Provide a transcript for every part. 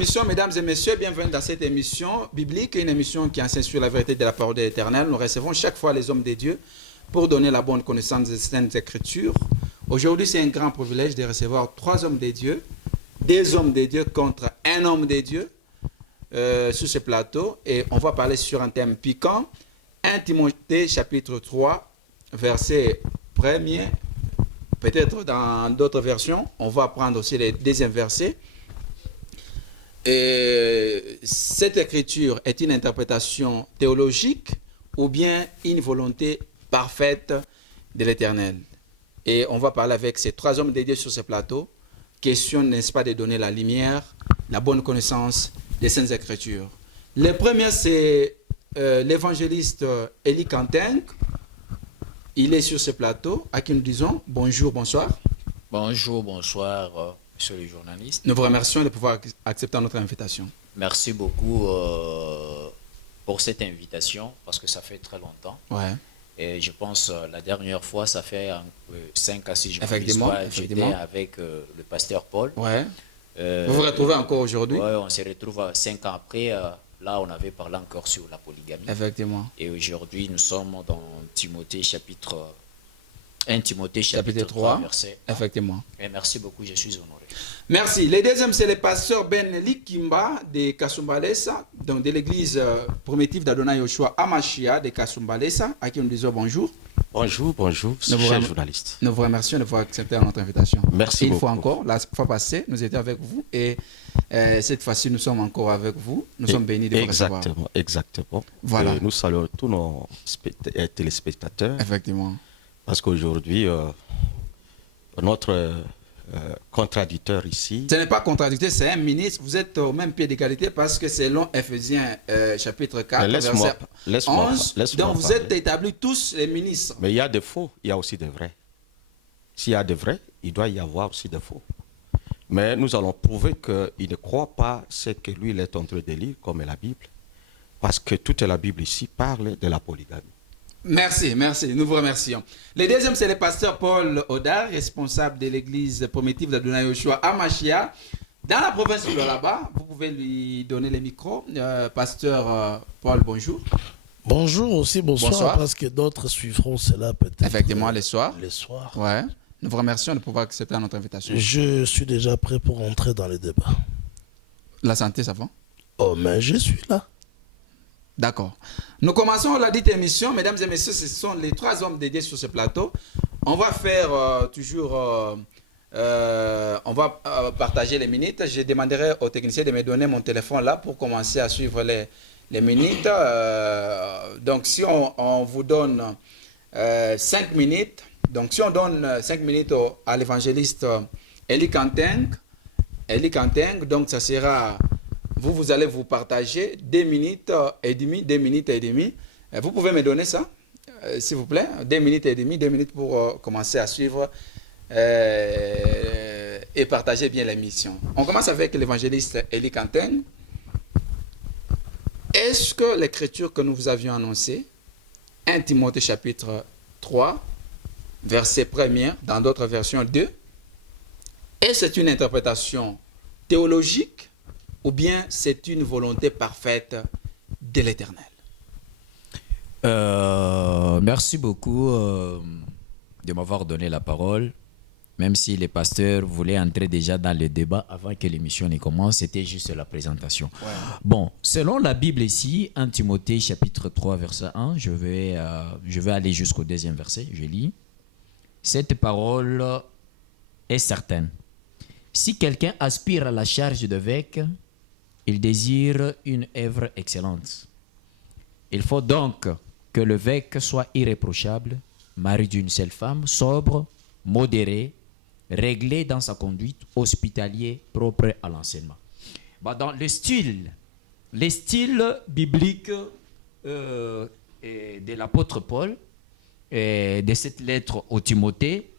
émission, mesdames et messieurs, bienvenue dans cette émission biblique, une émission qui enseigne sur la vérité de la parole de l'Éternel. Nous recevons chaque fois les hommes de Dieu pour donner la bonne connaissance des Saintes Écritures. Aujourd'hui, c'est un grand privilège de recevoir 3 hommes de Dieu, 2 hommes de Dieu contre un homme de Dieu sur ce plateau. Et on va parler sur un thème piquant, 1 Timothée chapitre 3, verset 1er. Peut-être dans d'autres versions, on va prendre aussi les deuxièmes versets. Cette écriture est une interprétation théologique ou bien une volonté parfaite de l'Éternel. Et on va parler avec ces 3 hommes dédiés sur ce plateau. Question, n'est-ce pas, de donner la lumière, la bonne connaissance des Saintes Écritures. Le premier, c'est l'évangéliste Élie Kantenk. Il est sur ce plateau, à qui nous disons bonjour, bonsoir. Bonjour, bonsoir, monsieur le journaliste. Nous vous remercions de pouvoir accepter notre invitation. Merci beaucoup pour cette invitation, parce que ça fait très longtemps. Ouais. Et je pense la dernière fois, ça fait 5 à 6 jours. Effectivement. J'étais avec le pasteur Paul. Ouais. Vous vous retrouvez encore aujourd'hui? Oui, on se retrouve 5 ans après. Là, on avait parlé encore sur la polygamie. Effectivement. Et aujourd'hui, nous sommes dans Timothée chapitre 1 Timothée chapitre 3, verset 1. Effectivement. Et merci beaucoup, je suis honoré. Merci. Le deuxième, c'est le pasteur Ben Likimba de Kasumbalesa, donc de l'église primitive d'Adonai Yoshua Amashia de Kasumbalesa, à qui nous disons bonjour. Bonjour, bonjour, cher journaliste. Nous vous remercions de pouvoir accepter notre invitation. Merci beaucoup. Une fois encore, la fois passée, nous étions avec vous et cette fois-ci, nous sommes encore avec vous. Nous sommes bénis de vous recevoir. Exactement. Voilà. Nous saluons tous nos téléspectateurs. Effectivement. Parce qu'aujourd'hui, notre contradicteur ici... Ce n'est pas contradicteur, c'est un ministre. Vous êtes au même pied d'égalité parce que selon Ephésiens chapitre 4, verset 11, donc vous êtes établis tous les ministres. Mais il y a des faux, il y a aussi des vrais. S'il y a des vrais, il doit y avoir aussi des faux. Mais nous allons prouver qu'il ne croit pas ce que lui il est en train de lire, comme la Bible. Parce que toute la Bible ici parle de la polygamie. Merci, nous vous remercions. Le deuxième, c'est le pasteur Paul Odar, responsable de l'église primitive d'Adonai Yoshua Amashia, dans la province de là-bas. Vous pouvez lui donner le micro. Pasteur Paul, bonjour. Bonjour aussi, bonsoir. Parce que d'autres suivront cela peut-être. Effectivement, les soirs. Les soirs. Ouais. Nous vous remercions de pouvoir accepter notre invitation. Je suis déjà prêt pour entrer dans les débats. La santé, ça va? Oh, mais je suis là. D'accord. Nous commençons la dite émission. Mesdames et messieurs, ce sont les 3 hommes dédiés sur ce plateau. On va faire toujours... on va partager les minutes. Je demanderai au technicien de me donner mon téléphone là pour commencer à suivre les minutes. Donc, si on vous donne 5 minutes, donc si on donne 5 minutes à l'évangéliste Élie Kantenk, donc ça sera... Vous allez vous partager 2 minutes et demie, 2 minutes et demie. Vous pouvez me donner ça, s'il vous plaît, 2 minutes et demie, 2 minutes pour commencer à suivre et partager bien l'émission. On commence avec l'évangéliste Élie Kantenk. Est-ce que l'écriture que nous vous avions annoncée, 1 Timothée chapitre 3, verset 1er, dans d'autres versions 2, est-ce une interprétation théologique ou bien c'est une volonté parfaite de l'Éternel? Merci beaucoup de m'avoir donné la parole. Même si les pasteurs voulaient entrer déjà dans le débat avant que l'émission ne commence, c'était juste la présentation. Ouais. Bon, selon la Bible ici, 1 Timothée chapitre 3, verset 1, je vais aller jusqu'au 2e verset, je lis. Cette parole est certaine. Si quelqu'un aspire à la charge d'évêque, il désire une œuvre excellente. Il faut donc que l'évêque soit irréprochable, mari d'une seule femme, sobre, modéré, réglé dans sa conduite, hospitalier, propre à l'enseignement. Dans le style biblique de l'apôtre Paul, de cette lettre au Timothée,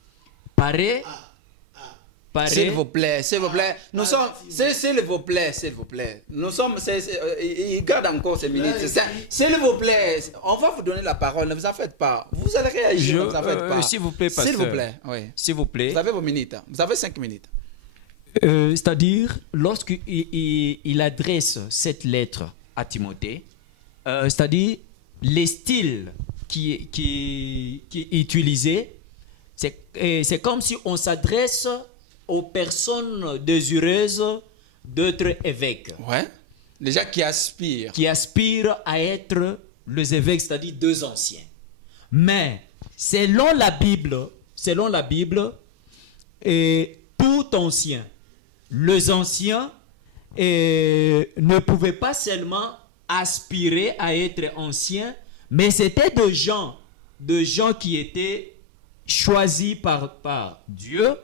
paraît... S'il vous plaît. Nous sommes, s'il vous plaît. Nous sommes, il garde encore ces minutes. S'il vous plaît, on va vous donner la parole. Ne vous en faites pas. Vous allez réagir. Ne vous en faites pas. S'il vous plaît, pasteur. S'il vous plaît, oui. S'il vous plaît. Vous avez vos minutes. Vous avez 5 minutes. C'est-à-dire, lorsqu'il adresse cette lettre à Timothée, c'est-à-dire les styles qui est utilisé, c'est comme si on s'adresse aux personnes désireuses d'être évêques. Ouais. Les gens qui aspirent. Qui aspirent à être les évêques, c'est-à-dire deux anciens. Mais selon la Bible, et tout ancien, les anciens ne pouvaient pas seulement aspirer à être anciens, mais c'était de gens qui étaient choisis par Dieu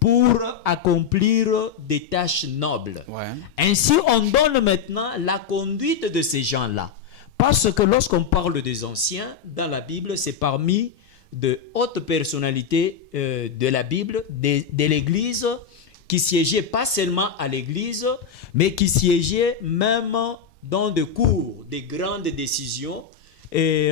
pour accomplir des tâches nobles. Ouais. Ainsi, on donne maintenant la conduite de ces gens-là. Parce que lorsqu'on parle des anciens, dans la Bible, c'est parmi de hautes personnalités de la Bible, de l'Église, qui siégeaient pas seulement à l'Église, mais qui siégeaient même dans des cours, des grandes décisions, et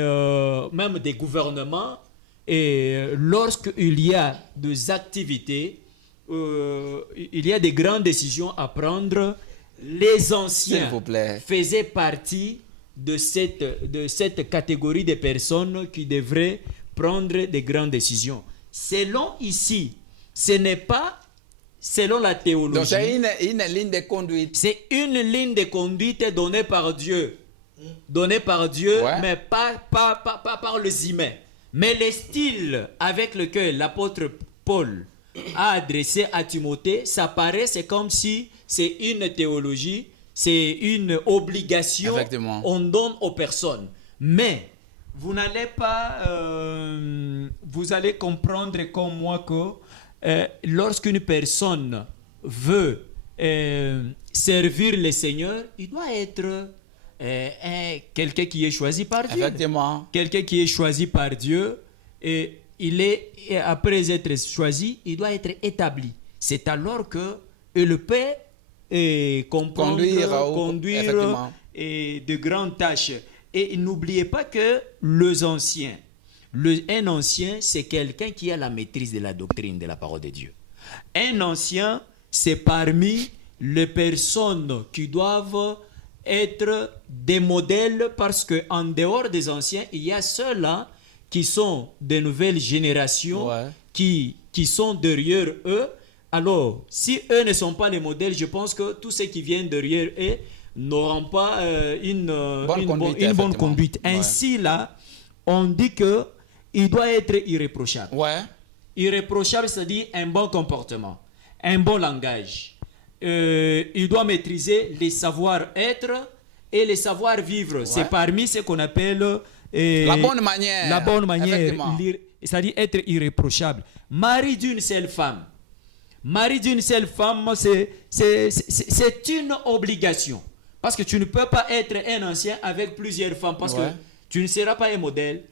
même des gouvernements. Et lorsqu'il y a des activités, il y a des grandes décisions à prendre, les anciens faisaient partie de cette catégorie de personnes qui devraient prendre des grandes décisions. Selon ici, ce n'est pas selon la théologie. Donc c'est une ligne de conduite. C'est une ligne de conduite donnée par Dieu. Donnée par Dieu, ouais. Mais pas par les humains. Mais le style avec lequel l'apôtre Paul a adressé à Timothée, ça paraît, c'est comme si c'est une théologie, c'est une obligation qu'on donne aux personnes. Mais vous n'allez pas, vous allez comprendre comme moi que lorsqu'une personne veut servir le Seigneur, il doit être quelqu'un qui est choisi par Dieu. Effectivement. Quelqu'un qui est choisi par Dieu, et après être choisi, il doit être établi. C'est alors qu'il peut conduire de grandes tâches. Et n'oubliez pas que les anciens, un ancien, c'est quelqu'un qui a la maîtrise de la doctrine de la parole de Dieu. Un ancien, c'est parmi les personnes qui doivent être des modèles, parce qu'en dehors des anciens, il y a ceux-là qui sont des nouvelles générations, ouais. qui sont derrière eux. Alors, si eux ne sont pas les modèles, je pense que tous ceux qui viennent derrière eux n'auront pas une bonne conduite. Ainsi, ouais. Là, on dit qu'il doit être irréprochable. Ouais. Irréprochable, c'est-à-dire un bon comportement, un bon langage. Il doit maîtriser les savoir-être et les savoir-vivre. Ouais. C'est parmi ce qu'on appelle la bonne manière. La bonne manière, c'est-à-dire être irréprochable. Mari d'une seule femme. Mari d'une seule femme, c'est une obligation. Parce que tu ne peux pas être un ancien avec plusieurs femmes. Parce que tu ne seras pas un modèle.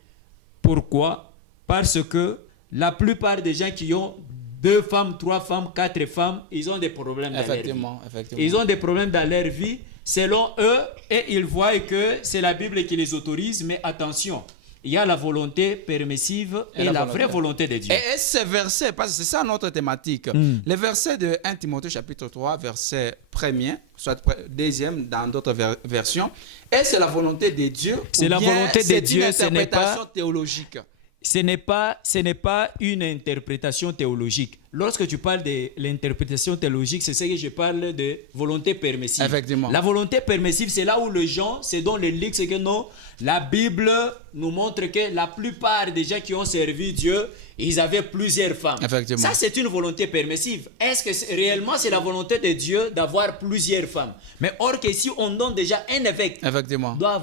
Pourquoi? Parce que la plupart des gens qui ont 2 femmes, 3 femmes, 4 femmes, ils ont des problèmes dans leur vie. Ils ont des problèmes dans leur vie, selon eux, et ils voient que c'est la Bible qui les autorise, mais attention, il y a la volonté permissive et la vraie volonté de Dieu. Et ce verset, parce que c'est ça notre thématique, le verset de 1 Timothée chapitre 3, verset 1er, soit 2e dans d'autres versions, et c'est la volonté de Dieu. C'est la volonté de Dieu, ce n'est pas théologique. Ce n'est pas une interprétation théologique. Lorsque tu parles de l'interprétation théologique, c'est ce que je parle de volonté permissive. Effectivement. La volonté permissive, c'est là où les gens, c'est dans les livres, c'est que non, la Bible nous montre que la plupart des gens qui ont servi Dieu, ils avaient plusieurs femmes. Effectivement. Ça, c'est une volonté permissive. Est-ce que réellement c'est la volonté de Dieu d'avoir plusieurs femmes? Mais or que si on donne déjà un évêque, il doit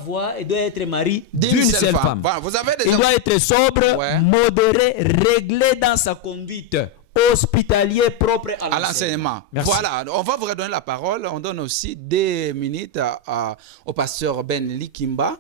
être mari d'une seule femme. Voilà, vous avez il doit être sobre, modéré, réglé dans sa conduite, hospitalier, propre à l'enseignement. Voilà, on va vous redonner la parole. On donne aussi 2 minutes au pasteur Ben Likimba.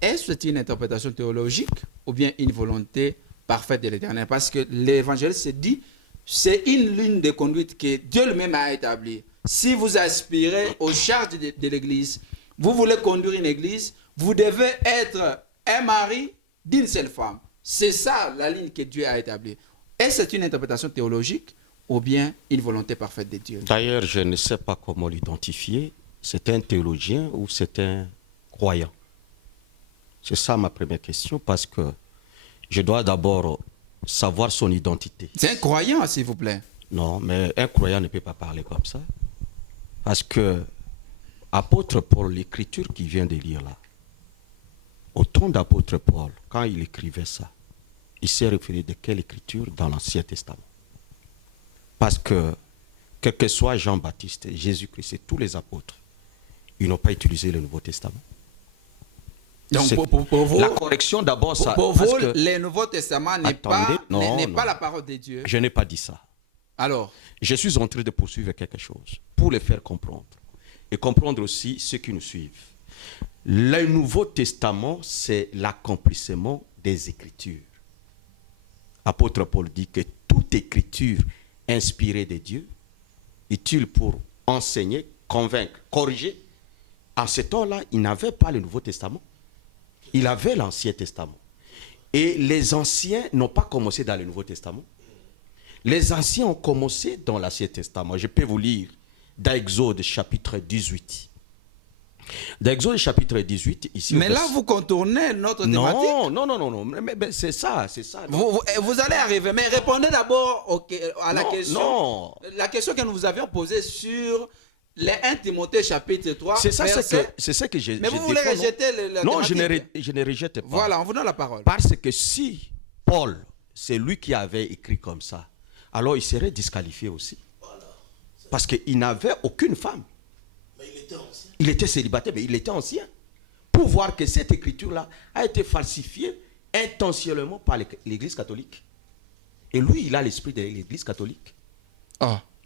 Est-ce que c'est une interprétation théologique ou bien une volonté parfaite de l'Éternel? Parce que l'évangéliste se dit, c'est une ligne de conduite que Dieu lui-même a établie. Si vous aspirez aux charges de l'Église, vous voulez conduire une Église, vous devez être un mari d'une seule femme. C'est ça la ligne que Dieu a établie. Est-ce que c'est une interprétation théologique ou bien une volonté parfaite de Dieu? D'ailleurs, je ne sais pas comment l'identifier. C'est un théologien ou c'est un croyant? C'est ça ma première question, parce que je dois d'abord savoir son identité. C'est un croyant, s'il vous plaît. Non, mais un croyant ne peut pas parler comme ça. Parce que apôtre Paul, l'écriture qu'il vient de lire là, au temps d'apôtre Paul, quand il écrivait ça, il s'est référé de quelle écriture dans l'Ancien Testament? Parce que, quel que soit Jean-Baptiste, Jésus-Christ et tous les apôtres, ils n'ont pas utilisé le Nouveau Testament. Donc pour vous, la correction d'abord, ça. Pour vous, le Nouveau Testament n'est pas la parole de Dieu. Je n'ai pas dit ça. Alors, je suis en train de poursuivre quelque chose pour les faire comprendre et comprendre aussi ceux qui nous suivent. Le Nouveau Testament, c'est l'accomplissement des Écritures. Apôtre Paul dit que toute écriture inspirée de Dieu, utile pour enseigner, convaincre, corriger. En ce temps-là, il n'avait pas le Nouveau Testament. Il avait l'Ancien Testament. Et les anciens n'ont pas commencé dans le Nouveau Testament. Les anciens ont commencé dans l'Ancien Testament. Je peux vous lire dans Exode chapitre 18. Dans Exode chapitre 18, ici... Mais là, vous contournez notre thématique. Non. Mais c'est ça. Vous allez arriver. Mais répondez d'abord à la question. Non. La question que nous vous avions posée sur les 1 Timothée chapitre 3. C'est ça que j'ai. Mais vous voulez rejeter la non, thématique. je ne rejette pas. Voilà, on vous donne la parole. Parce que si Paul, c'est lui qui avait écrit comme ça, alors il serait disqualifié aussi. Parce qu'il n'avait aucune femme. Mais il était ancien. Il était célibataire, mais il était ancien. Pour voir que cette écriture-là a été falsifiée intentionnellement par l'Église catholique. Et lui, il a l'esprit de l'Église catholique.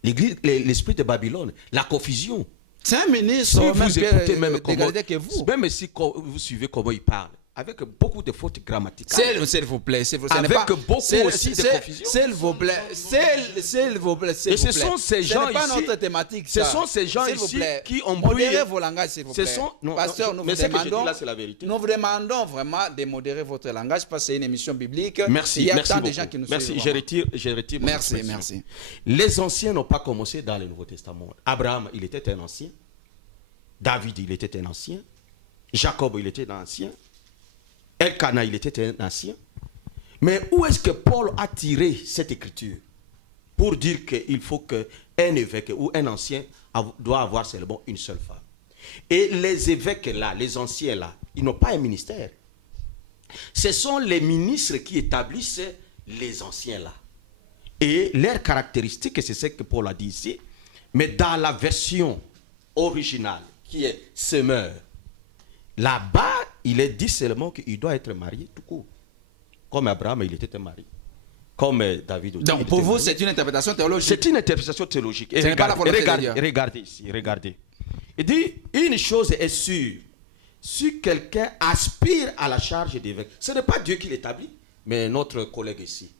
L'esprit de Babylone, la confusion. C'est un ministre d'égalité que vous. Même si vous suivez comment il parle, avec beaucoup de fautes grammaticales. S'il vous plaît. Avec beaucoup aussi de confusion. S'il vous plaît. Et ce sont ces gens ici. Ce n'est pas notre thématique. Ce sont ces gens ici qui ont modéré vos langages, s'il vous plaît. Pasteur, nous vous demandons vraiment de modérer votre langage parce que c'est une émission biblique. Merci. Il y a tant de gens qui nous suivent. Merci. Je retire. Merci. Les anciens n'ont pas commencé dans le Nouveau Testament. Abraham, il était un ancien. David, il était un ancien. Jacob, il était un ancien. Elkana, il était un ancien. Mais où est-ce que Paul a tiré cette écriture pour dire qu'il faut qu'un évêque ou un ancien doit avoir seulement une seule femme? Et les évêques là, les anciens là, ils n'ont pas un ministère. Ce sont les ministres qui établissent les anciens là. Et leurs caractéristiques, c'est ce que Paul a dit ici. Mais dans la version originale, qui est semeur, là-bas, il est dit seulement qu'il doit être marié tout court. Comme Abraham, il était marié. Comme David aussi. Donc pour vous, c'est une interprétation théologique. C'est une interprétation théologique. Et regardez ici. Il dit, une chose est sûre. Si quelqu'un aspire à la charge d'évêque, ce n'est pas Dieu qui l'établit, mais notre collègue ici.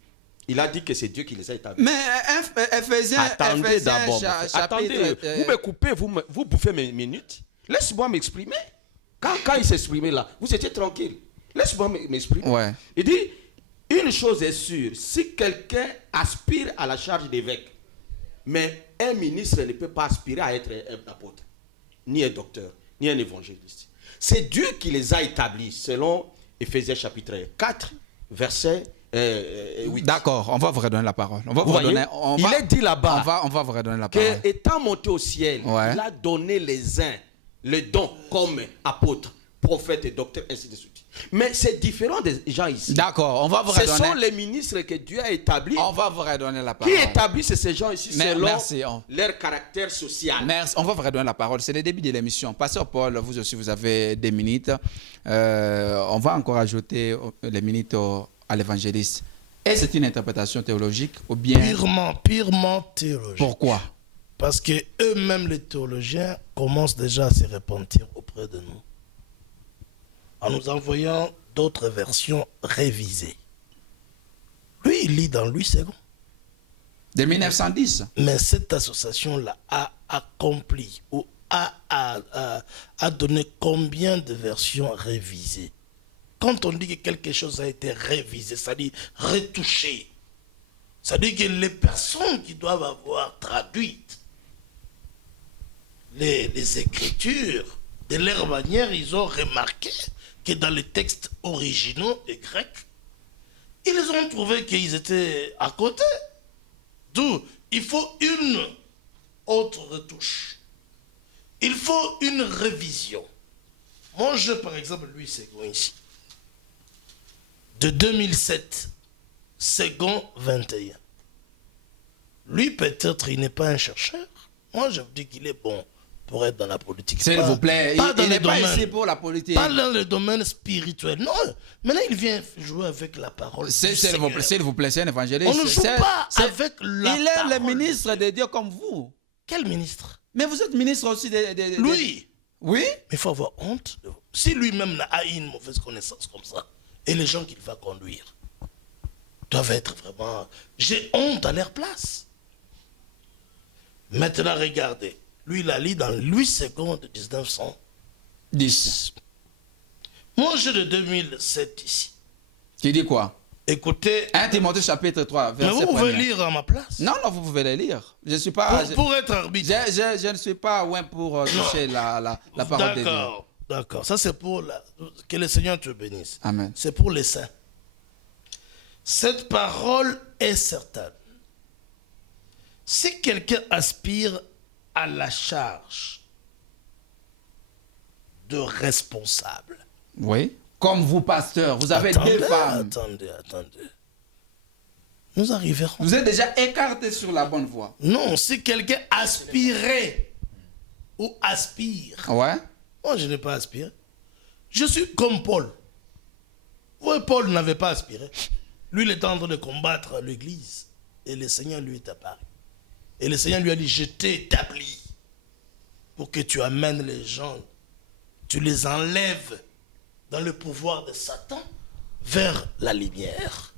Il a dit que c'est Dieu qui les a établis. Mais Éphésiens, attendez d'abord. Attendez, vous me coupez, vous bouffez mes minutes. Laisse-moi m'exprimer. Quand il s'exprimait là, vous étiez tranquille. Laisse-moi m'exprimer. Ouais. Il dit, une chose est sûre, si quelqu'un aspire à la charge d'évêque, mais un ministre ne peut pas aspirer à être un apôtre, ni un docteur, ni un évangéliste. C'est Dieu qui les a établis, selon Éphésiens chapitre 4, verset 8. D'accord, on va vous redonner la parole. Il est dit là-bas, on va vous redonner la parole. Qu'étant monté au ciel, il a donné les uns le don comme apôtre, prophète et docteur, ainsi de suite. Mais c'est différent des gens ici. D'accord, on va vous redonner. Ce sont les ministres que Dieu a établis. On va vous redonner la parole. Qui établissent ces gens ici selon leur caractère social. Merci, on va vous redonner la parole. C'est le début de l'émission. Pasteur Paul, vous aussi, vous avez des minutes. On va encore ajouter les minutes à l'évangéliste. Est-ce que c'est une interprétation théologique ou bien... Purement théologique. Pourquoi? Parce que eux-mêmes, les théologiens, commencent déjà à se repentir auprès de nous, en nous envoyant d'autres versions révisées. Lui, il lit dans Louis II. De 1910. Mais cette association-là a accompli ou a donné combien de versions révisées? Quand on dit que quelque chose a été révisé, c'est-à-dire retouché, C'est-à-dire que les personnes qui doivent avoir traduites les écritures de leur manière, ils ont remarqué que dans les textes originaux et grecs, ils ont trouvé qu'ils étaient à côté. D'où il faut une autre retouche. Il faut une révision. Moi, je, par exemple, Louis Ségon ici, de 2007, Ségon 21. Lui, peut-être, il n'est pas un chercheur. Moi, je vous dis qu'il est bon pour être dans la politique. S'il vous plaît, il n'est pas ici pour la politique. Pas dans le domaine spirituel. Non, maintenant, il vient jouer avec la parole. S'il vous plaît, c'est un évangéliste. On ne joue pas avec la parole. Il est le ministre de Dieu comme vous. Quel ministre? Mais vous êtes ministre aussi de... Lui. Oui. Mais il faut avoir honte. Si lui-même a une mauvaise connaissance comme ça, et les gens qu'il va conduire doivent être vraiment... J'ai honte à leur place. Maintenant, regardez. Lui, il a lu dans Louis II de 1910. Moi, j'ai de 2007 ici. Qui dit quoi? Écoutez... 1 Timothée chapitre 3, verset 1. Mais vous pouvez lire à ma place. Non, vous pouvez les lire. Je suis pas... Pour être arbitre. Je ne suis pas loin pour toucher la parole de Dieu. D'accord. Ça, c'est pour... Que le Seigneur te bénisse. Amen. C'est pour les saints. Cette parole est certaine. Si quelqu'un aspire à la charge de responsable. Oui. Comme vous, pasteur, vous avez deux femmes. Attendez. Nous arriverons. Vous êtes déjà écarté sur la bonne voie. Non, si quelqu'un aspirait ou aspire. Ouais. Moi, je n'ai pas aspiré. Je suis comme Paul. Oui, Paul n'avait pas aspiré. Lui, il était en train de combattre l'église. Et le Seigneur lui est apparu. Et le Seigneur lui a dit, je t'ai établi pour que tu amènes les gens, tu les enlèves dans le pouvoir de Satan vers la lumière.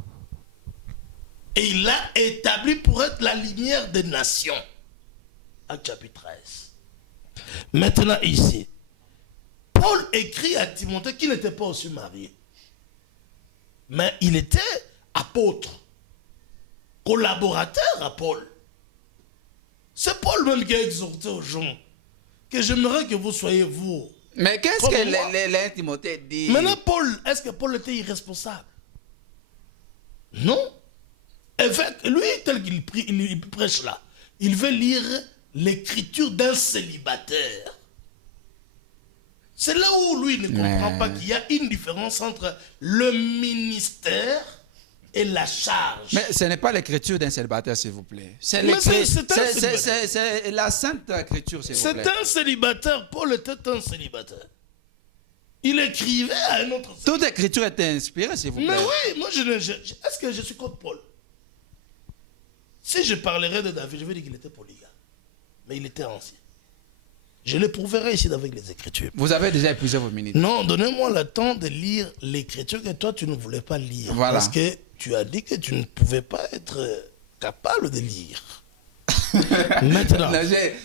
Et il l'a établi pour être la lumière des nations. Acte chapitre 13. Maintenant ici, Paul écrit à Timothée qu'il n'était pas aussi marié. Mais il était apôtre, collaborateur à Paul. C'est Paul même qui a exhorté aux gens que j'aimerais que vous soyez vous. Mais qu'est-ce que l'un Timothée dit? Maintenant, Paul, est-ce que Paul était irresponsable? Non. Lui, tel qu'il prêche là, il veut lire l'écriture d'un célibataire. C'est là où lui ne comprend pas qu'il y a une différence entre le ministère et la charge. Mais ce n'est pas l'écriture d'un célibataire, s'il vous plaît. C'est la sainte écriture, s'il vous plaît. C'est un célibataire. Paul était un célibataire. Il écrivait à un autre célibataire. Toute écriture était inspirée, s'il vous plaît. Mais oui, moi, est-ce que je suis contre Paul? Si je parlerais de David, je vais dire qu'il était polygame. Mais il était ancien. Je le prouverai ici avec les Écritures. Vous avez déjà épuisé vos minutes. Non, donnez-moi le temps de lire l'Écriture que toi, tu ne voulais pas lire. Voilà. Parce que tu as dit que tu ne pouvais pas être capable de lire. Maintenant. Non,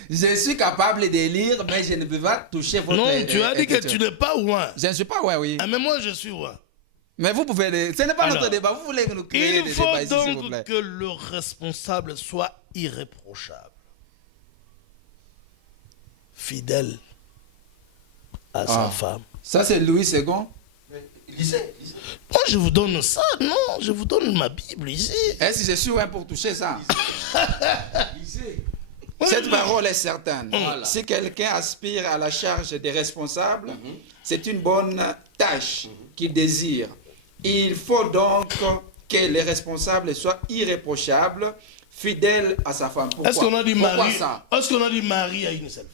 je suis capable de lire, mais je ne peux pas toucher votre... Non, tu as dit que tu n'es pas ouin. Je ne suis pas ouin, oui. Ah, mais moi, je suis ouin. Mais vous pouvez... Ce n'est pas notre débat. Vous voulez nous créer des débats ici, s'il vous plaît. Il faut donc que le responsable soit irréprochable. Fidèle à sa femme. Ça, c'est Louis II. Lisez. Moi, je vous donne ça, non. Je vous donne ma Bible ici. Est-ce que je suis ouin pour toucher ça? Cette parole est certaine. Voilà. Si quelqu'un aspire à la charge des responsables, c'est une bonne tâche qu'il désire. Il faut donc que les responsables soient irréprochables, fidèles à sa femme. Pourquoi? Est-ce qu'on a dit Marie? Est-ce qu'on a dit Marie à une seule femme?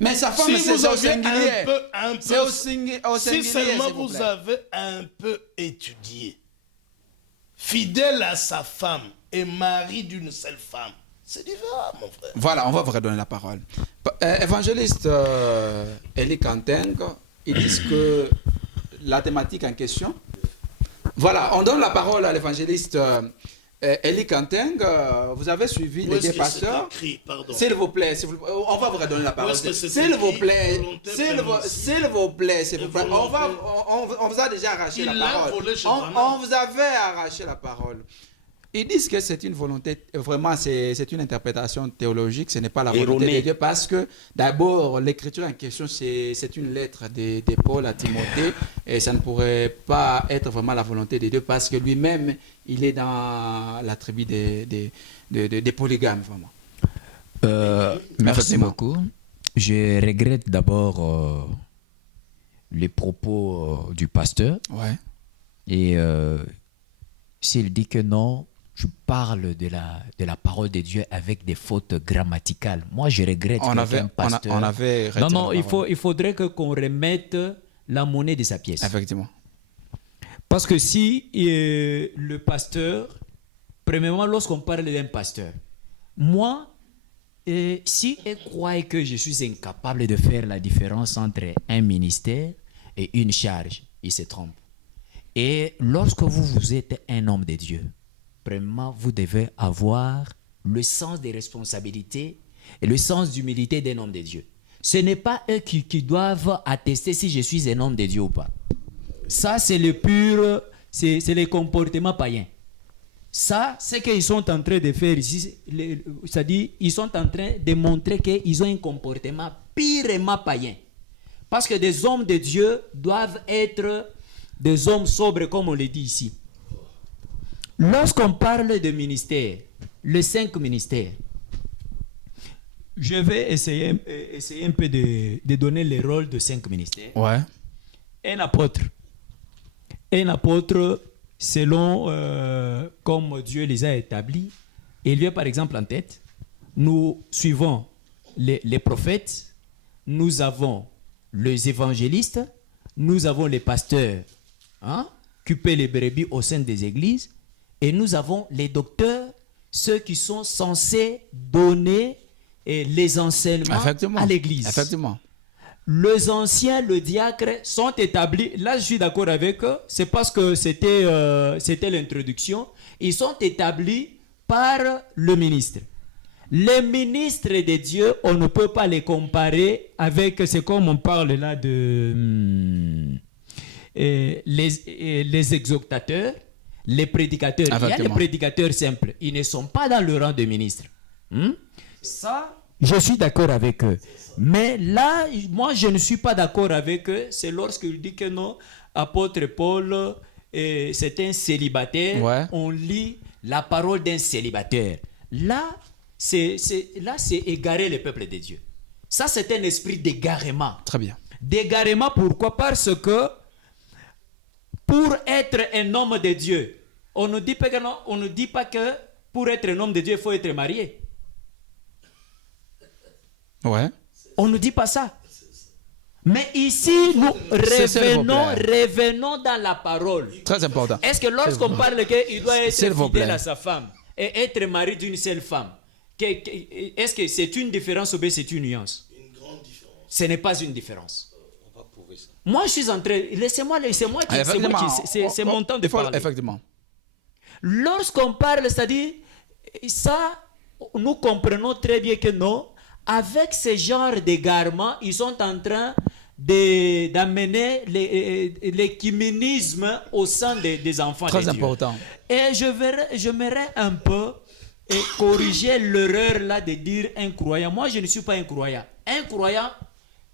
Mais sa femme, si c'est au singulier. C'est au singulier. Si seulement vous avez un peu étudié, fidèle à sa femme et mari d'une seule femme, c'est différent, mon frère. Voilà, on va vous redonner la parole. Évangéliste Eli Kanteng, ils disent que la thématique en question. Voilà, on donne la parole à l'évangéliste Eli Kanteng. Vous avez suivi les deux pasteurs. S'il vous plaît, on va vous redonner la parole. S'il vous plaît, on vous a déjà arraché la parole. On vous avait arraché la parole. Ils disent que c'est une volonté, vraiment, c'est une interprétation théologique, ce n'est pas la volonté Erronée. de Dieu, parce que d'abord, l'écriture en question, c'est une lettre de Paul à Timothée, et ça ne pourrait pas être vraiment la volonté de Dieu, parce que lui-même, il est dans la tribu des polygames, vraiment. Merci Effectivement. beaucoup. Je regrette d'abord les propos du pasteur. Ouais. Et s'il dit que non, je parle de la parole de Dieu avec des fautes grammaticales. Moi, je regrette On qu'un avait, pasteur... on avait retiré non, la parole. il faudrait qu'on remette la monnaie de sa pièce. Effectivement. Parce que si le pasteur, premièrement, lorsqu'on parle d'un pasteur, moi, si elle croit que je suis incapable de faire la différence entre un ministère et une charge, il se trompe. Et lorsque vous êtes un homme de Dieu, premièrement, vous devez avoir le sens des responsabilités et le sens d'humilité d'un homme de Dieu. Ce n'est pas eux qui doivent attester si je suis un homme de Dieu ou pas. Ça, c'est le pur, c'est les comportements païens. Ça, c'est qu'ils sont en train de faire ici, c'est-à-dire ils sont en train de montrer qu'ils ont un comportement purement païen. Parce que des hommes de Dieu doivent être des hommes sobres, comme on le dit ici. Lorsqu'on parle de ministère, les 5 ministères, je vais essayer un peu de donner les rôles de 5 ministères. Ouais. Un apôtre, selon comme Dieu les a établis, il y a par exemple en tête, nous suivons les prophètes, nous avons les évangélistes, nous avons les pasteurs, qui paient les brebis au sein des églises, et nous avons les docteurs, ceux qui sont censés donner les enseignements à l'église. Effectivement. Les anciens, le diacre, sont établis. Là, je suis d'accord avec eux. C'est parce que c'était l'introduction. Ils sont établis par le ministre. Les ministres de Dieu, on ne peut pas les comparer avec, c'est comme on parle là de les exhortateurs, les prédicateurs. Il y a les prédicateurs simples. Ils ne sont pas dans le rang de ministre. Ça, je suis d'accord avec eux. Mais là, moi, je ne suis pas d'accord avec eux. C'est lorsqu'il dit que non, apôtre Paul, c'est un célibataire. Ouais. On lit la parole d'un célibataire. Là, c'est égarer le peuple de Dieu. Ça, c'est un esprit d'égarement. Très bien. D'égarement, pourquoi? Parce que pour être un homme de Dieu, on ne dit pas que pour être un homme de Dieu, il faut être marié. Ouais. On ne dit pas ça. Mais ici, nous revenons dans la parole. Très important. Est-ce que lorsqu'on parle qu'il doit être S'il vous fidèle plaît. à sa femme et être marié d'une seule femme, est-ce que c'est une différence ou bien c'est une nuance? Une grande différence. Ce n'est pas une différence. On va prouver ça. Moi, je suis en train... C'est mon temps de parler. Effectivement. Lorsqu'on parle, c'est-à-dire, ça, nous comprenons très bien que non, avec ce genre d'égarement, ils sont en train d'amener l'écuménisme au sein des enfants de Dieu. Très important. Et j'aimerais un peu corriger l'erreur là de dire un croyant. Moi, je ne suis pas un croyant. Un croyant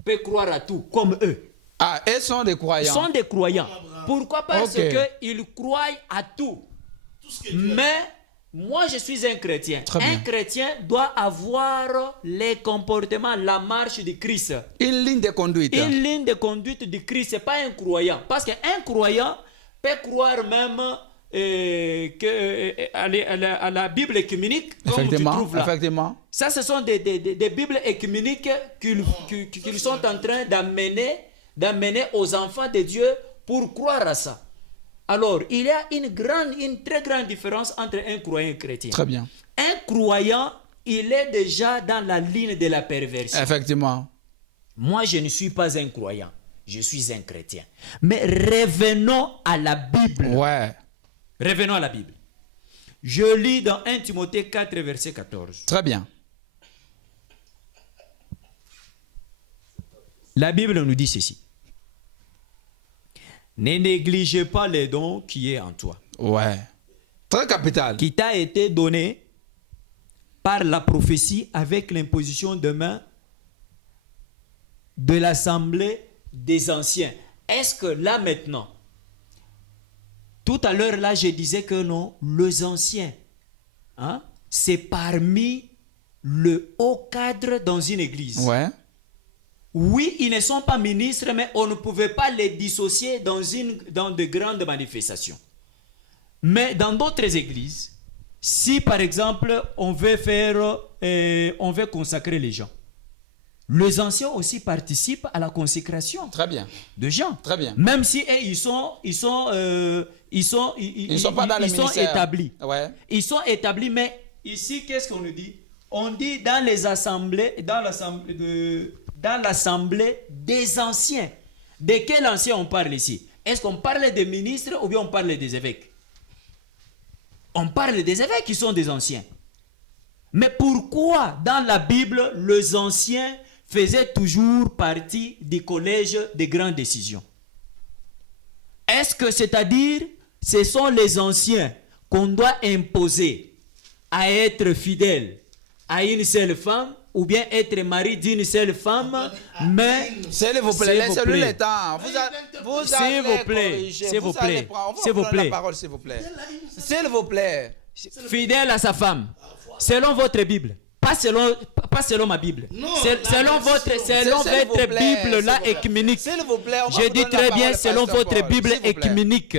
peut croire à tout, comme eux. Ah, elles sont des Ils croyants. sont des croyants. Pourquoi? Parce qu'ils croient à tout. Mais moi, je suis un chrétien. Très bien. Un chrétien doit avoir les comportements, la marche du Christ. Une ligne de conduite. Une ligne de conduite du Christ, ce n'est pas un croyant. Parce qu'un croyant peut croire même à la Bible écuménique, comme tu trouves là. Effectivement. Ça, ce sont des Bibles écuméniques qu'ils sont en train d'amener aux enfants de Dieu pour croire à ça. Alors, il y a une très grande différence entre un croyant et un chrétien. Très bien. Un croyant, il est déjà dans la ligne de la perversion. Effectivement. Moi, je ne suis pas un croyant. Je suis un chrétien. Mais revenons à la Bible. Ouais. Revenons à la Bible. Je lis dans 1 Timothée 4, verset 14. Très bien. La Bible nous dit ceci. Ne négligez pas les dons qui est en toi. Ouais. Très capital. qui t'a été donné par la prophétie avec l'imposition de main de l'assemblée des anciens. Est-ce que là maintenant, tout à l'heure là je disais que non, les anciens, hein, c'est parmi le haut cadre dans une église. Ouais. Oui, ils ne sont pas ministres, mais on ne pouvait pas les dissocier dans de grandes manifestations. Mais dans d'autres églises, si par exemple on veut consacrer les gens, les anciens aussi participent à la consécration Très bien. de gens. Très bien. Même si ils sont pas dans le ministère. établis. Ouais. Ils sont établis, mais ici, qu'est-ce qu'on nous dit? On dit dans les assemblées, dans l'assemblée des anciens. De quels anciens on parle ici? Est-ce qu'on parle des ministres ou bien on parle des évêques? On parle des évêques qui sont des anciens. Mais pourquoi dans la Bible, les anciens faisaient toujours partie du collège des grandes décisions? Est-ce que c'est-à-dire ce sont les anciens qu'on doit imposer à être fidèles à une seule femme ou bien être mari d'une seule femme, mais S'il vous plaît, laissez-lui le temps. S'il vous plaît, s'il vous plaît, s'il vous plaît. La parole, s'il vous plaît. S'il vous plaît. Fidèle à sa femme, selon votre Bible, pas selon ma Bible. Selon votre Bible là écuménique. S'il vous plaît, Je dis très bien selon votre Bible écuménique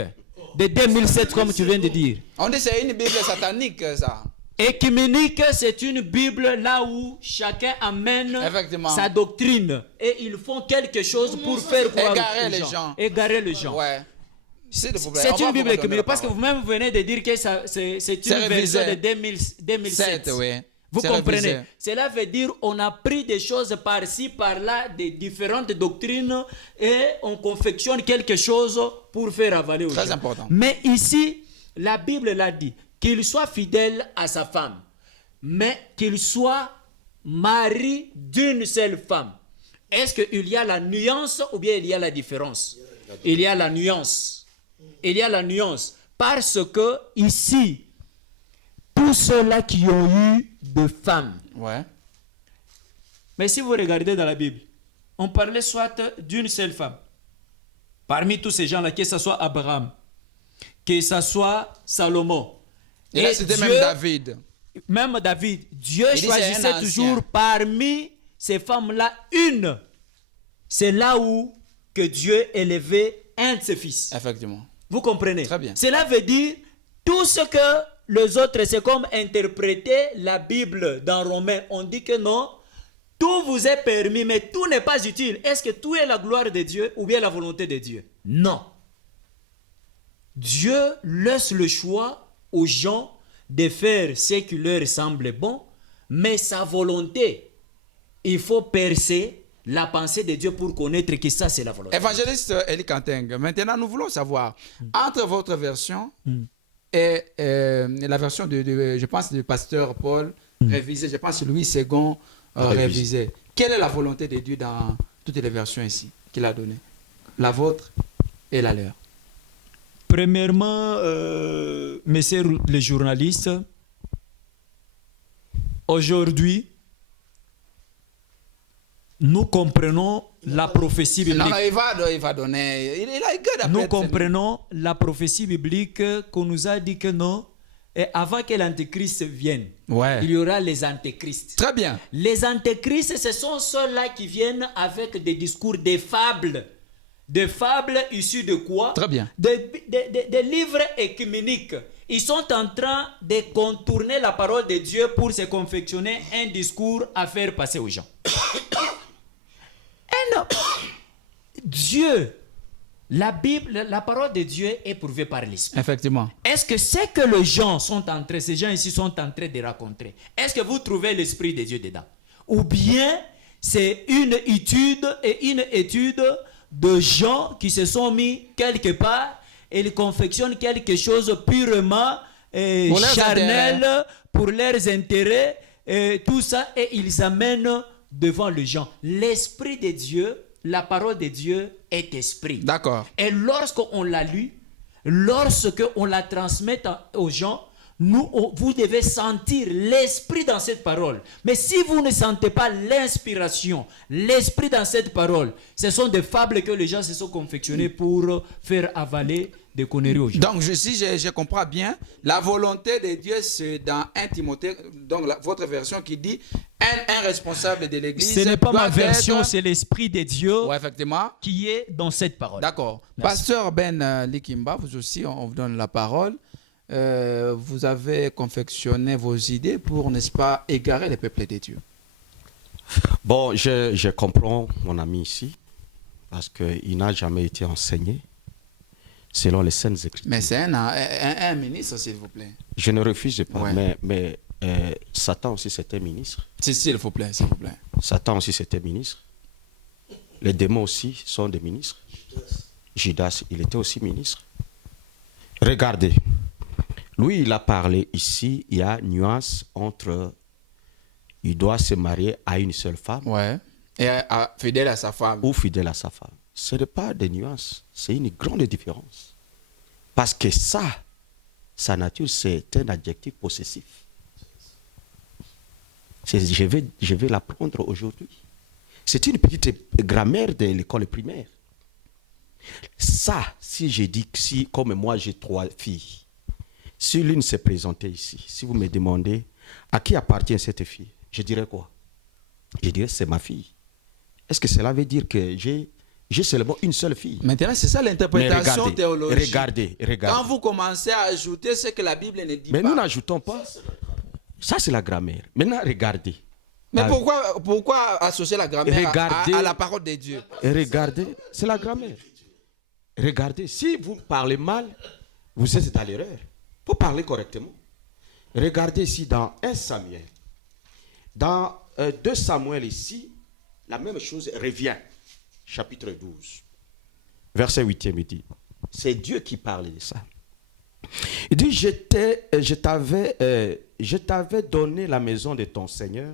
de 2007 comme tu viens de dire. On dit que c'est une Bible satanique, ça. Écuménique, c'est une Bible là où chacun amène sa doctrine et ils font quelque chose pour faire croire égarer les gens. Ouais. C'est une Bible écuménique parce que vous-même venez de dire que c'est une version de 2007. Oui. Vous comprenez? Cela veut dire on a pris des choses par-ci, par-là, des différentes doctrines et on confectionne quelque chose pour faire avaler aux gens. Très important. Mais ici, la Bible l'a dit, qu'il soit fidèle à sa femme, mais qu'il soit mari d'une seule femme. Est-ce qu'il y a la nuance ou bien il y a la différence? Il y a la nuance. Il y a la nuance. Parce que ici, tous ceux-là qui ont eu de femmes. Ouais. Mais si vous regardez dans la Bible, on parlait soit d'une seule femme. Parmi tous ces gens-là, que ce soit Abraham, que ce soit Salomon. Et là, c'était même David. Même David. Dieu choisissait toujours parmi ces femmes-là une. C'est là où que Dieu élevait un de ses fils. Effectivement. Vous comprenez? Très bien. Cela veut dire tout ce que les autres, c'est comme interpréter la Bible dans Romains. On dit que non, tout vous est permis, mais tout n'est pas utile. Est-ce que tout est la gloire de Dieu ou bien la volonté de Dieu? Non. Dieu laisse le choix aux gens de faire ce qui leur semble bon, mais sa volonté, il faut percer la pensée de Dieu pour connaître que ça c'est la volonté. Évangéliste Eli Kanteng, maintenant nous voulons savoir, entre votre version et la version je pense, du pasteur Paul révisé, je pense Louis II révisé, quelle est la volonté de Dieu dans toutes les versions ici qu'il a données? La vôtre et la leur. Premièrement, messieurs les journalistes, aujourd'hui, nous comprenons la prophétie biblique. Non, il va donner. Nous comprenons la prophétie biblique qu'on nous a dit que non. Et avant que l'antéchrist vienne, il y aura les antéchrists. Très bien. Les antéchrists, ce sont ceux-là qui viennent avec des discours, des fables. Des fables issues de quoi? Très bien. Des livres écuméniques. Ils sont en train de contourner la parole de Dieu pour se confectionner un discours à faire passer aux gens. Et non. Dieu, la Bible, la parole de Dieu est prouvée par l'Esprit. Effectivement. Est-ce que ce que les gens sont en train, ces gens ici sont en train de raconter, est-ce que vous trouvez l'Esprit de Dieu dedans? Ou bien c'est une étude de gens qui se sont mis quelque part et ils confectionnent quelque chose purement charnel pour leurs intérêts, et tout ça, et ils amènent devant les gens. L'Esprit de Dieu, la parole de Dieu est esprit. D'accord. Et lorsqu'on l'a lu, lorsque on la transmet aux gens, vous devez sentir l'esprit dans cette parole. Mais si vous ne sentez pas l'inspiration, l'esprit dans cette parole, ce sont des fables que les gens se sont confectionnés pour faire avaler des conneries aux gens. Donc, si je comprends bien, la volonté de Dieu, c'est dans 1 Timothée, donc votre version qui dit un responsable de l'Église. Ce n'est pas ma version, être... c'est l'esprit de Dieu effectivement. qui est dans cette parole. D'accord. Merci. Pasteur Ben Likimba, vous aussi, on vous donne la parole. Vous avez confectionné vos idées pour, n'est-ce pas, égarer les peuples de Dieu. Bon, je comprends mon ami ici, parce qu'il n'a jamais été enseigné selon les Saintes Écritures. Mais c'est un ministre, s'il vous plaît. Je ne refuse pas, Ouais. mais Satan aussi c'était ministre. S'il vous plaît, s'il vous plaît. Satan aussi c'était ministre. Les démons aussi sont des ministres. Judas, il était aussi ministre. Regardez. Lui, il a parlé ici, il y a nuance entre il doit se marier à une seule femme Ouais. Et fidèle à sa femme. ou fidèle à sa femme. Ce n'est pas des nuances, c'est une grande différence. Parce que ça, sa nature, c'est un adjectif possessif. Je vais l'apprendre aujourd'hui. C'est une petite grammaire de l'école primaire. Ça, si je dis que si, comme moi j'ai 3 filles, si l'une s'est présentée ici, si vous me demandez à qui appartient cette fille, je dirais quoi? Je dirais c'est ma fille. Est-ce que cela veut dire que j'ai seulement une seule fille? Maintenant, c'est ça l'interprétation théologique. Regardez. Quand vous commencez à ajouter ce que la Bible ne dit Mais pas. nous n'ajoutons pas. Ça, c'est la grammaire. Maintenant, regardez. Mais pourquoi associer la grammaire Regardez. à la parole de Dieu? Regardez, c'est la grammaire. Regardez, si vous parlez mal, vous êtes dans l'erreur. Il faut parler correctement. Regardez ici dans 1 Samuel. Dans 2 Samuel ici, la même chose revient. Chapitre 12. Verset 8e, il dit. C'est Dieu qui parle de ça. Il dit, je t'avais donné la maison de ton Seigneur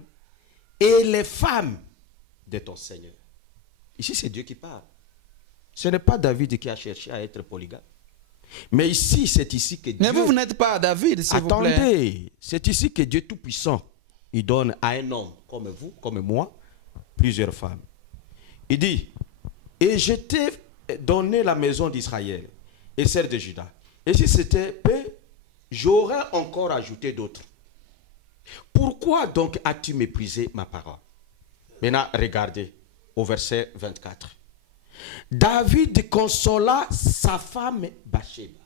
et les femmes de ton Seigneur. Ici, c'est Dieu qui parle. Ce n'est pas David qui a cherché à être polygame. Mais ici, c'est ici que Dieu... Mais vous n'êtes pas David, s'il vous plaît. Attendez, c'est ici que Dieu Tout-Puissant, il donne à un homme comme vous, comme moi, plusieurs femmes. Il dit, et je t'ai donné la maison d'Israël et celle de Juda. Et si c'était peu, j'aurais encore ajouté d'autres. Pourquoi donc as-tu méprisé ma parole? Maintenant, regardez au verset 24. David consola sa femme Bathsheba.